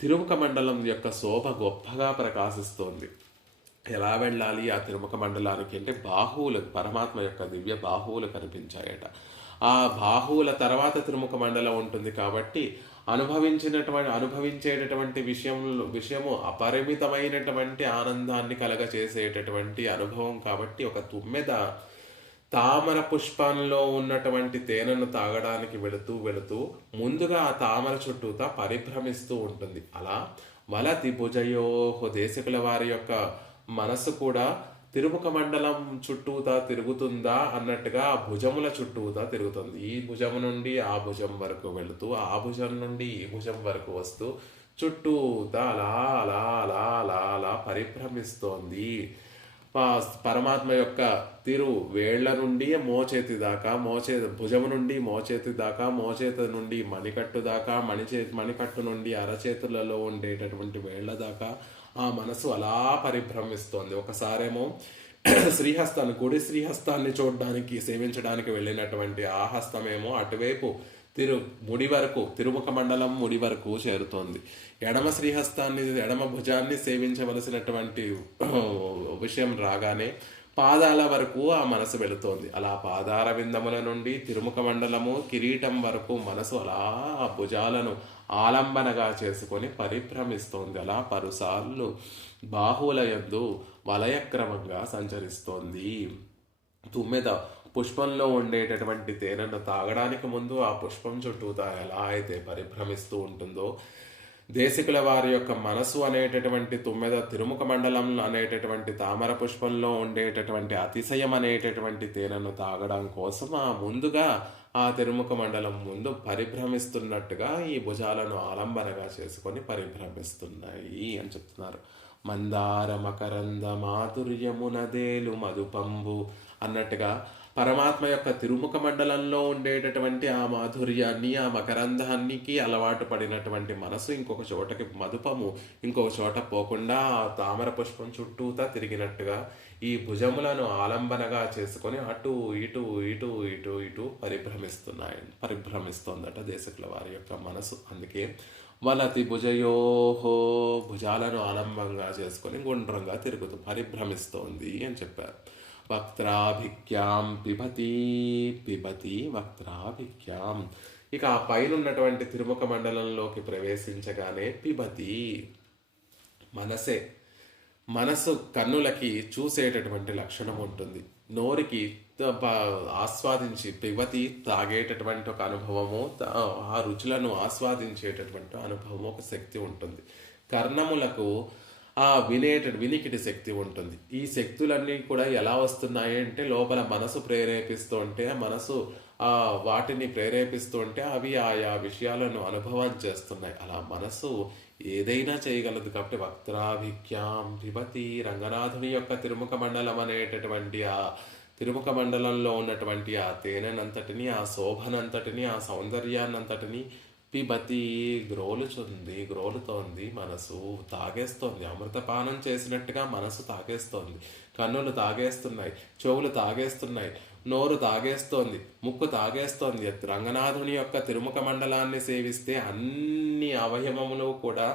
తిరుముఖ మండలం యొక్క శోభ గొప్పగా ప్రకాశిస్తోంది. ఎలా వెళ్ళాలి ఆ తిరుముఖ మండలానికి అంటే బాహువులు, పరమాత్మ యొక్క దివ్య బాహువులు కనిపించాయట. ఆ బాహువుల తర్వాత తిరుముఖ మండలం ఉంటుంది కాబట్టి అనుభవించేటటువంటి విషయము అపరిమితమైనటువంటి ఆనందాన్ని కలగచేసేటటువంటి అనుభవం కాబట్టి ఒక తుమ్మెద తామర పుష్పంలో ఉన్నటువంటి తేనెను తాగడానికి వెళుతూ ముందుగా ఆ తామర చుట్టూతా పరిభ్రమిస్తూ ఉంటుంది. అలా వలతి భుజయోహో, దేశకుల వారి యొక్క మనసు కూడా తిరుముఖ మండలం చుట్టూతా తిరుగుతుందా అన్నట్టుగా ఆ భుజముల చుట్టూతా తిరుగుతుంది. ఈ భుజం నుండి ఆ భుజం వరకు వెళుతూ, ఆ భుజం నుండి ఈ భుజం వరకు వస్తూ చుట్టూతా అలా అలా అలా అలా అలా పరిభ్రమిస్తోంది. పరమాత్మ యొక్క తిరు వేళ్ల నుండి మోచేతి దాకా, భుజము నుండి మోచేతి దాకా, మోచేతి నుండి మణికట్టు దాకా, మణికట్టు నుండి అరచేతులలో ఉండేటటువంటి వేళ్ల దాకా ఆ మనసు అలా పరిభ్రమిస్తోంది. ఒకసారేమో శ్రీహస్తాన్ని, కుడి శ్రీహస్తాన్ని చూడడానికి, సేవించడానికి వెళ్ళినటువంటి ఆ హస్తమేమో అటువైపు ముడి వరకు, తిరుముఖ మండలం ముడి వరకు చేరుతోంది. ఎడమ శ్రీహస్తాన్ని, ఎడమ భుజాన్ని సేవించవలసినటువంటి విషయం రాగానే పాదాల వరకు ఆ మనసు వెళుతోంది. అలా పాదార విందముల నుండి తిరుముఖ మండలము, కిరీటం వరకు మనసు అలా ఆ భుజాలను ఆలంబనగా చేసుకొని పరిభ్రమిస్తోంది. అలా పలుసార్లు బాహువుల యందు వలయక్రమంగా సంచరిస్తోంది. తుమ్మెద పుష్పంలో ఉండేటటువంటి తేనెను తాగడానికి ముందు ఆ పుష్పం చుట్టూతా ఎలా అయితే పరిభ్రమిస్తూ ఉంటుందో, దేశికుల వారి యొక్క మనసు అనేటటువంటి తుమ్మెద తిరుముఖ మండలం అనేటటువంటి తామర పుష్పంలో ఉండేటటువంటి అతిశయం అనేటటువంటి తేనెను తాగడం కోసం ముందుగా ఆ తిరుముఖ మండలం ముందు పరిభ్రమిస్తున్నట్టుగా ఈ భుజాలను ఆలంబనగా చేసుకొని పరిభ్రమిస్తున్నాయి అని చెప్తున్నారు. మందార మకరంద మాధుర్యమునదేలు మధుపంబు అన్నట్టుగా పరమాత్మ యొక్క తిరుముఖ మండలంలో ఉండేటటువంటి ఆ మాధుర్యాన్ని, ఆ మకరంధానికి అలవాటు పడినటువంటి మనసు ఇంకొక చోటకి, మధుపము ఇంకొక చోట పోకుండా ఆ తామర పుష్పం చుట్టూతా తిరిగినట్టుగా ఈ భుజములను ఆలంబనగా చేసుకొని అటు ఇటు ఇటు ఇటు ఇటు పరిభ్రమిస్తోందట దేశకుల వారి యొక్క మనసు. అందుకే వలతి భుజయోహో, భుజాలను ఆలంబంగా చేసుకొని గుండ్రంగా పరిభ్రమిస్తోంది అని చెప్పారు. వక్త్రాభిఖ్యాం పిబతి పిబతి వక్త్రాభిఖ్యాం. ఇక ఆ పైన ఉన్నటువంటి తిరుముఖ మండలంలోకి ప్రవేశించగానే పిబతి మనసే, మనసు కన్నులకి చూసేటటువంటి లక్షణం ఉంటుంది. నోరికి ఆస్వాదించి పిబతి తాగేటటువంటి ఒక అనుభవము, ఆ రుచులను ఆస్వాదించేటటువంటి అనుభవము, ఒక శక్తి ఉంటుంది. కర్ణములకు ఆ వినికిడి శక్తి ఉంటుంది. ఈ శక్తులన్నీ కూడా ఎలా వస్తున్నాయి అంటే లోపల మనసు ప్రేరేపిస్తూ ఉంటే, మనసు వాటిని ప్రేరేపిస్తూ ఉంటే అవి ఆయా విషయాలను అనుభవం చేస్తున్నాయి. అలా మనసు ఏదైనా చేయగలదు. కాబట్టి వక్త్రాభిఖ్యాం పిబతి, రంగనాథుని యొక్క తిరుముఖ మండలం అనేటటువంటి ఆ తిరుముఖ మండలంలో ఉన్నటువంటి ఆ తేనెనంతటిని, ఆ శోభనంతటిని, ఆ సౌందర్యాన్నంతటిని పిబతి గ్రోలుతోంది. మనసు తాగేస్తోంది. అమృతపానం చేసినట్టుగా మనసు తాగేస్తోంది. కన్నులు తాగేస్తున్నాయి, చెవులు తాగేస్తున్నాయి, నోరు తాగేస్తోంది, ముక్కు తాగేస్తోంది. రంగనాథుని యొక్క తిరుముఖ మండలాన్ని సేవిస్తే అన్ని అవయవములు కూడా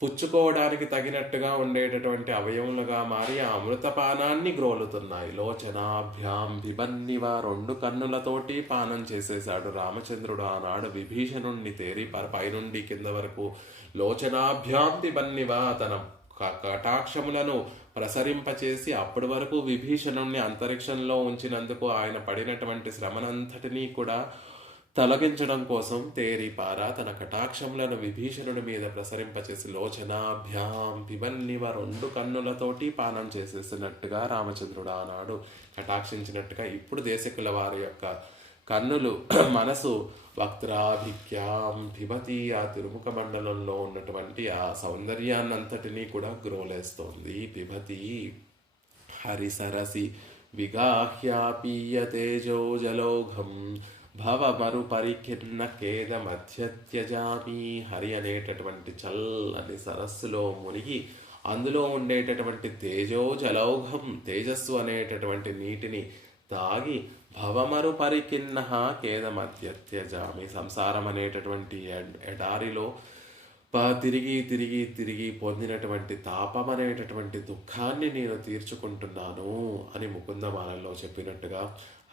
పుచ్చుకోవడానికి తగినట్టుగా ఉండేటటువంటి అవయములుగా మారి ఆ అమృతపానాన్ని గ్రోలుతున్నాయి. లోచనాభ్యాం పిబన్నివ, 2 కన్నులతోటి పానం చేసేశాడు రామచంద్రుడు ఆనాడు విభీషణుణ్ణి తేరి పైనుండి కింద వరకు. లోచనాభ్యాం పిబన్నివ, తన కటాక్షములను ప్రసరింపచేసి అప్పటి వరకు విభీషణుణ్ణి అంతరిక్షంలో ఉంచినందుకు ఆయన పడినటువంటి శ్రమనంతటినీ కూడా తొలగించడం కోసం తేరిపార తన కటాక్షములను విభీషణుడి మీద ప్రసరింపచేసి లోచనాభ్యాం పిబన్నివ, 2 కన్నులతోటి పానం చేసేసినట్టుగా రామచంద్రుడు ఆనాడు కటాక్షించినట్టుగా ఇప్పుడు దేశకుల వారి యొక్క కన్నులు, మనసు వక్త్రాభిఖ్యాం పిబతి, ఆ తిరుముఖ మండలంలో ఉన్నటువంటి ఆ సౌందర్యాన్నంతటినీ కూడా గ్రోలేస్తోంది. పిబతి హరిసరసి విగాహ్యాపీయతేజో జలోఘం భవమరు పరికిన్న ఖేదమధ్యత్యజామి. హరి అనేటటువంటి చల్లని సరస్సులో మునిగి అందులో ఉండేటటువంటి తేజో జలౌఘం, తేజస్సు అనేటటువంటి నీటిని తాగి భవమరు పరికిన్న ఖేదమధ్యత్యజామి, సంసారం అనేటటువంటి ఎడారిలో తిరిగి పొందినటువంటి తాపం అనేటటువంటి దుఃఖాన్ని నేను తీర్చుకుంటున్నాను అని ముకుందమాలలో చెప్పినట్టుగా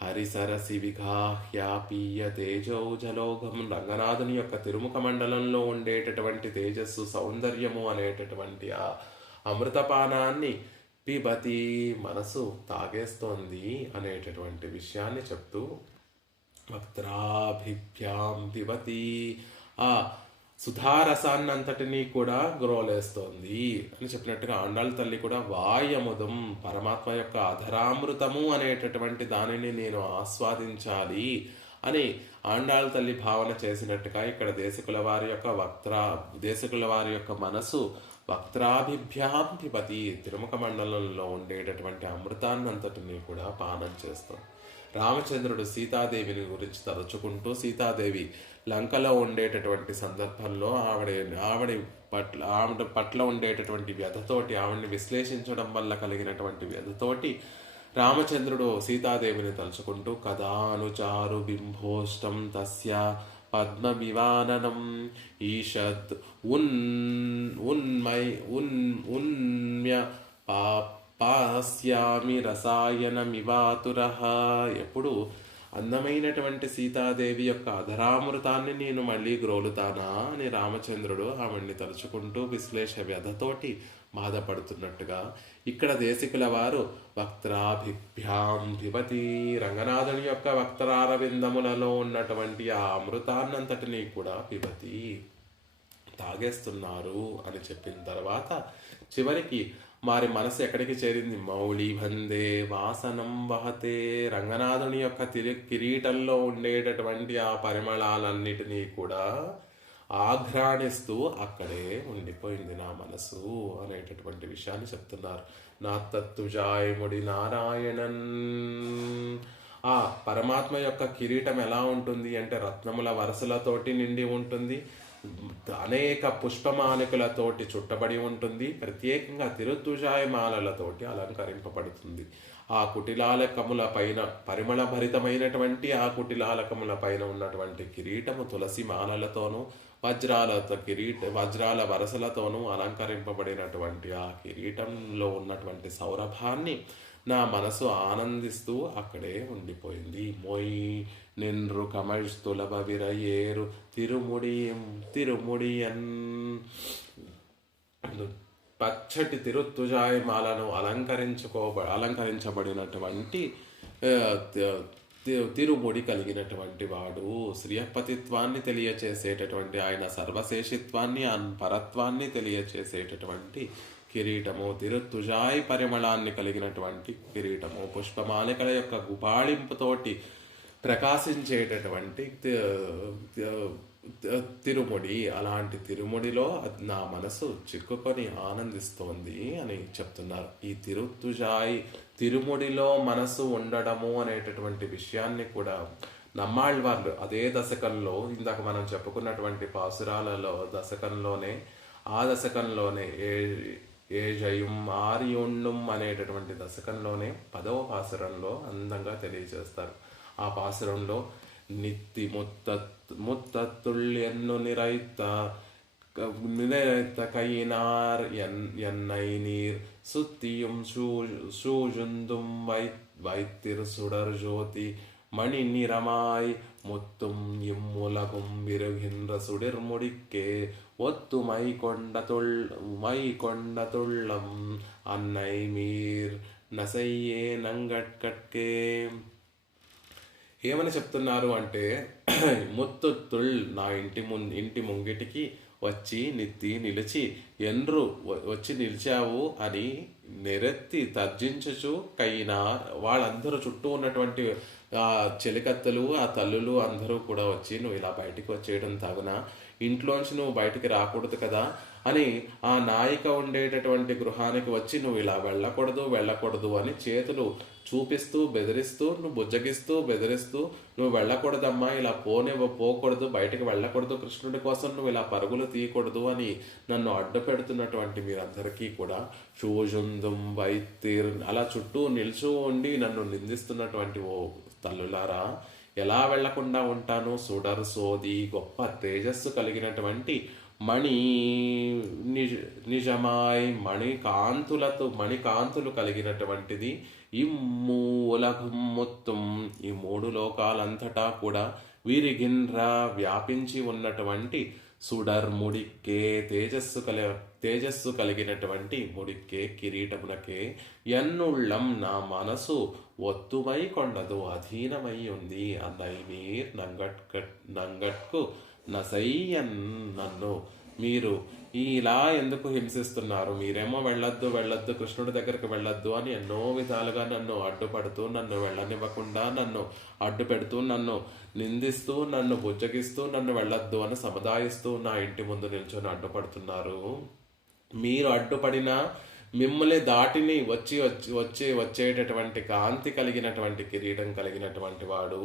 హరిసరసి విగాహ్యాపీయ తేజో జలోఘం, రంగనాథుని యొక్క తిరుముఖ మండలంలో ఉండేటటువంటి తేజస్సు, సౌందర్యము అనేటటువంటి ఆ అమృతపానాన్ని పిబతి, మనసు తాగేస్తోంది అనేటటువంటి విషయాన్ని చెప్తూ వక్త్రాభిభ్యాం పిబతి, ఆ సుధారసాన్నంతటినీ కూడా గ్రోలేస్తోంది అని చెప్పినట్టుగా ఆండాళ్ళ తల్లి కూడా వాయముదం, పరమాత్మ యొక్క అధరామృతము అనేటటువంటి దానిని నేను ఆస్వాదించాలి అని ఆండాళ్ళ తల్లి భావన చేసినట్టుగా ఇక్కడ దేశకుల వారి యొక్క మనసు వక్త్రాభిభ్యాం పిబతి, తిరుముఖ మండలంలో ఉండేటటువంటి అమృతాన్నంతటినీ కూడా పానం చేస్తుంది. రామచంద్రుడు సీతాదేవిని గురించి తలుచుకుంటూ, సీతాదేవి లంకలో ఉండేటటువంటి సందర్భంలో ఆవిడ పట్ల ఉండేటటువంటి వ్యధతోటి, ఆవిడని విశ్లేషించడం వల్ల కలిగినటువంటి వ్యధతోటి రామచంద్రుడు సీతాదేవిని తలుచుకుంటూ కదానుచారు బింభోష్టం తస్య పద్మ వివాననం ఈషత్ ఉన్మ్య పాస్యామి రసాయనమివాతురః. ఎప్పుడు అందమైనటువంటి సీతాదేవి యొక్క అధరామృతాన్ని నేను మళ్ళీ గ్రోలుతానా అని రామచంద్రుడు ఆవిడ్ని తలుచుకుంటూ విశ్లేష వ్యధతోటి బాధపడుతున్నట్టుగా ఇక్కడ దేశికుల వారు వక్త్రాభిభ్యాం పిబతి, రంగనాథుని యొక్క వక్త్రారవిందములలో ఉన్నటువంటి ఆ అమృతాన్నంతటినీ కూడా పిబతి తాగేస్తున్నారు అని చెప్పిన తర్వాత చివరికి వారి మనసు ఎక్కడికి చేరింది? మౌళి భందే వాసనం వహతే, రంగనాథుని యొక్క కిరీటంలో ఉండేటటువంటి ఆ పరిమళాలన్నిటినీ కూడా ఆఘ్రాణిస్తూ అక్కడే ఉండిపోయింది నా మనసు అనేటటువంటి విషయాన్ని చెప్తున్నారు. నా తత్తుజాయముడి నారాయణన్, ఆ పరమాత్మ యొక్క కిరీటం ఎలా ఉంటుంది అంటే రత్నముల వరసలతోటి నిండి ఉంటుంది, అనేక పుష్పమాలికలతోటి చుట్టబడి ఉంటుంది, ప్రత్యేకంగా తిరుత్తుజాయమాలతోటి అలంకరింపబడుతుంది. ఆ కుటిలాలకముల పైన పరిమళభరితమైనటువంటి ఆ కుటిలాలకముల పైన ఉన్నటువంటి కిరీటము తులసి మాలలతోనూ వజ్రాల వరసలతోనూ అలంకరింపబడినటువంటి ఆ కిరీటంలో ఉన్నటువంటి సౌరభాన్ని నా మనసు ఆనందిస్తూ అక్కడే ఉండిపోయింది. మొయ్ నిన్రు కమழ்స్తులభ విరయేరు తిరుముడియన్ పచ్చటి తిరుత్తుజాయమాలను అలంకరించబడినటువంటి తిరుముడి కలిగినటువంటి వాడు, శ్రియపతిత్వాన్ని తెలియచేసేటటువంటి, ఆయన సర్వశేషిత్వాన్ని పరత్వాన్ని తెలియచేసేటటువంటి కిరీటము, తిరుత్తుజాయి పరిమళాన్ని కలిగినటువంటి కిరీటము, పుష్పమాలికల యొక్క గుబాళింపుతోటి ప్రకాశించేటటువంటి తిరుముడి, అలాంటి తిరుముడిలో నా మనసు చిక్కుకొని ఆనందిస్తోంది అని చెప్తున్నారు. ఈ తిరుముడిలో మనసు ఉండడము అనేటటువంటి విషయాన్ని కూడా నమ్మాళ్ళవార్లు అదే దశకంలో, ఇందాక మనం చెప్పుకున్నటువంటి పాసురాలలో ఆ దశకంలోనే ఏ జయం ఆరియుండం అనేటటువంటి దశకంలోనే 10వ పాసురంలో అందంగా తెలియజేస్తారు. ఆ పాసురంలో నిత్తి ముత్తత్తుళ్యన్ను నిరైత கையினார் என்னை நீர் சுத்தியும் சூஜுந்தும் வைத்திரு சுடர் ஜோதி மணி நிறமாய் முத்தும் இம்முலகும் விருகின்ற சுடிர் முடிக்கே ஒத்து மை கொண்ட துள்ளம் அன்னை மீர் నసయ్యే నంగట్కట్కే. ఏమని చెప్తున్నారు అంటే, ముత్తుత్తుల్ నా ఇంటి ముంగిటికి వచ్చి నిలిచి ఎండ్రు వచ్చి నిలిచావు అని నెరెత్తి తర్జించుచు కైనా, వాళ్ళందరూ చుట్టూ ఉన్నటువంటి ఆ చెలికత్తలు, ఆ తల్లులు అందరూ కూడా వచ్చి నువ్వు ఇలా బయటికి వచ్చేయడం తగునా, ఇంట్లోంచి నువ్వు బయటికి రాకూడదు కదా అని ఆ నాయిక ఉండేటటువంటి గృహానికి వచ్చి నువ్వు ఇలా వెళ్ళకూడదు అని చేతులు చూపిస్తూ బెదిరిస్తూ, నువ్వు బుజ్జగిస్తూ బెదిరిస్తూ, నువ్వు వెళ్ళకూడదమ్మా, ఇలా పోకూడదు, బయటికి వెళ్ళకూడదు, కృష్ణుడి కోసం నువ్వు ఇలా పరుగులు తీయకూడదు అని నన్ను అడ్డు పెడుతున్నటువంటి మీరందరికీ కూడా షూజుందుం వైతీర్ అలా చుట్టూ నిల్చు ఉండి నన్ను నిందిస్తున్నటువంటి ఓ తల్లులారా, ఎలా వెళ్లకుండా ఉంటాను? సుడర్ సోది గొప్ప తేజస్సు కలిగినటువంటి మణి నిజమాయ్ మణికాంతులు కలిగినటువంటిది ఇమ్మూలగం మొత్తం, ఈ 3 లోకాలంతటా కూడా వీరిగిన్ర వ్యాపించి ఉన్నటువంటి సుడర్ ముడిక్కే తేజస్సు కలిగినటువంటి ముడిక్కే కిరీటమునకే ఎన్నుళ్ళం నా మనసు ఒత్తుమై కొండదు అధీనమై ఉంది. అన్నయ్యనీర్ నంగట్కు నసయ్యన్ నన్ను మీరు ఇలా ఎందుకు హింసిస్తున్నారు? మీరేమో వెళ్ళొద్దు కృష్ణుడి దగ్గరికి వెళ్ళొద్దు అని ఎన్నో విధాలుగా నన్ను అడ్డుపడుతూ, నన్ను వెళ్ళనివ్వకుండా నన్ను అడ్డు పెడుతూ, నన్ను నిందిస్తూ, నన్ను బుజ్జగిస్తూ, నన్ను వెళ్ళొద్దు అని సముదాయిస్తూ నా ఇంటి ముందు నిల్చొని అడ్డుపడుతున్నారు. మీరు అడ్డుపడినా మిమ్మల్ని దాటిని వచ్చేటటువంటి కాంతి కలిగినటువంటి కిరీటం కలిగినటువంటి వాడు,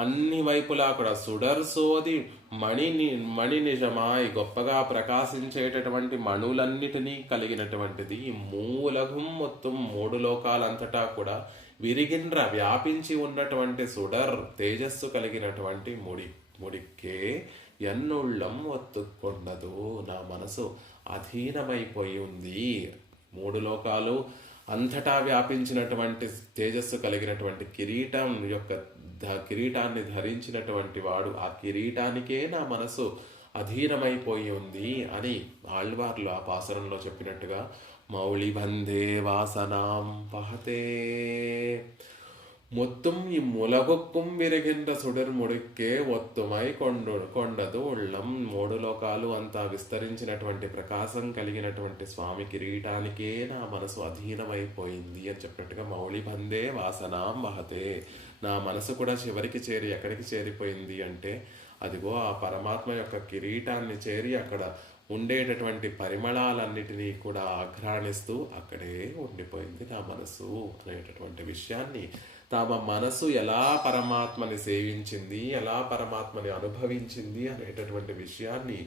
అన్ని వైపులా కూడా సుడర్ సోది మణి నిజమాయి గొప్పగా ప్రకాశించేటటువంటి మణులన్నిటినీ కలిగినటువంటిది ఈ మూలగం మొత్తం 3 లోకాలంతటా కూడా విరిగిండ్ర వ్యాపించి ఉన్నటువంటి సుడర్ తేజస్సు కలిగినటువంటి ముడిక్కే ఎన్నుళ్ళం ఒత్తుకొండదు, నా మనసు అధీనమైపోయి ఉంది. 3 లోకాలు అంతటా వ్యాపించినటువంటి తేజస్సు కలిగినటువంటి కిరీటాన్ని ధరించినటువంటి వాడు, ఆ కిరీటానికే నా మనసు అధీనమైపోయి ఉంది అని ఆళ్వార్లు ఆ పాసరంలో చెప్పినట్టుగా మౌళి బందే వాసనాం పహతే మొత్తం ఈ ములగొక్కుం విరిగిండ్ర సుడర్ ముడిక్కే ఒత్తుమై కొండదు ఉళ్ళం. 3 లోకాలు అంతా విస్తరించినటువంటి ప్రకాశం కలిగినటువంటి స్వామి కిరీటానికే నా మనసు అధీనమైపోయింది అని చెప్పినట్టుగా మౌళి బందే వాసనాం వహతే, నా మనసు కూడా చివరికి ఎక్కడికి చేరిపోయింది అంటే అదిగో ఆ పరమాత్మ యొక్క కిరీటాన్ని చేరి అక్కడ ఉండేటటువంటి పరిమళాలన్నిటినీ కూడా ఆఘ్రాణిస్తూ అక్కడే ఉండిపోయింది నా మనసు అనేటటువంటి విషయాన్ని, తమ మనసు ఎలా పరమాత్మని సేవించింది, ఎలా పరమాత్మని అనుభవించింది అనేటటువంటి విషయాన్ని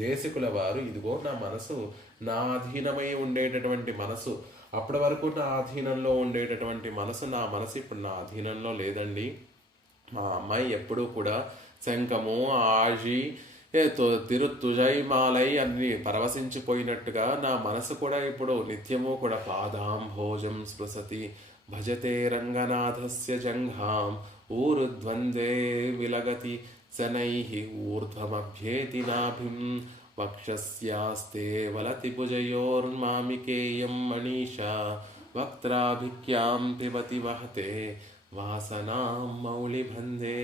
దేశికుల వారు, ఇదిగో నా మనసు నా అధీనమై ఉండేటటువంటి మనసు, అప్పటి వరకు నా అధీనంలో ఉండేటటువంటి నా మనసు ఇప్పుడు నా అధీనంలో లేదండి. మా అమ్మాయి ఎప్పుడూ కూడా శంఖము ఆజి తిరుత్తుజైమాలై అన్ని పరవశించిపోయినట్టుగా నా మనసు కూడా ఇప్పుడు నిత్యము కూడా పాదాంభోజం స్పృశతి భజతే రంగనాథస్య జంఘాం ఊరుద్వందే విలగతి శనైః ఊర్ధ్వమభ్యేతి నాభిం వక్షస్యాస్తే వలతి భుజయోర్మామికేయం మనీషా వక్త్రాభిక్యాం పిబతి వహతే వాసనాం మౌళిబంధే.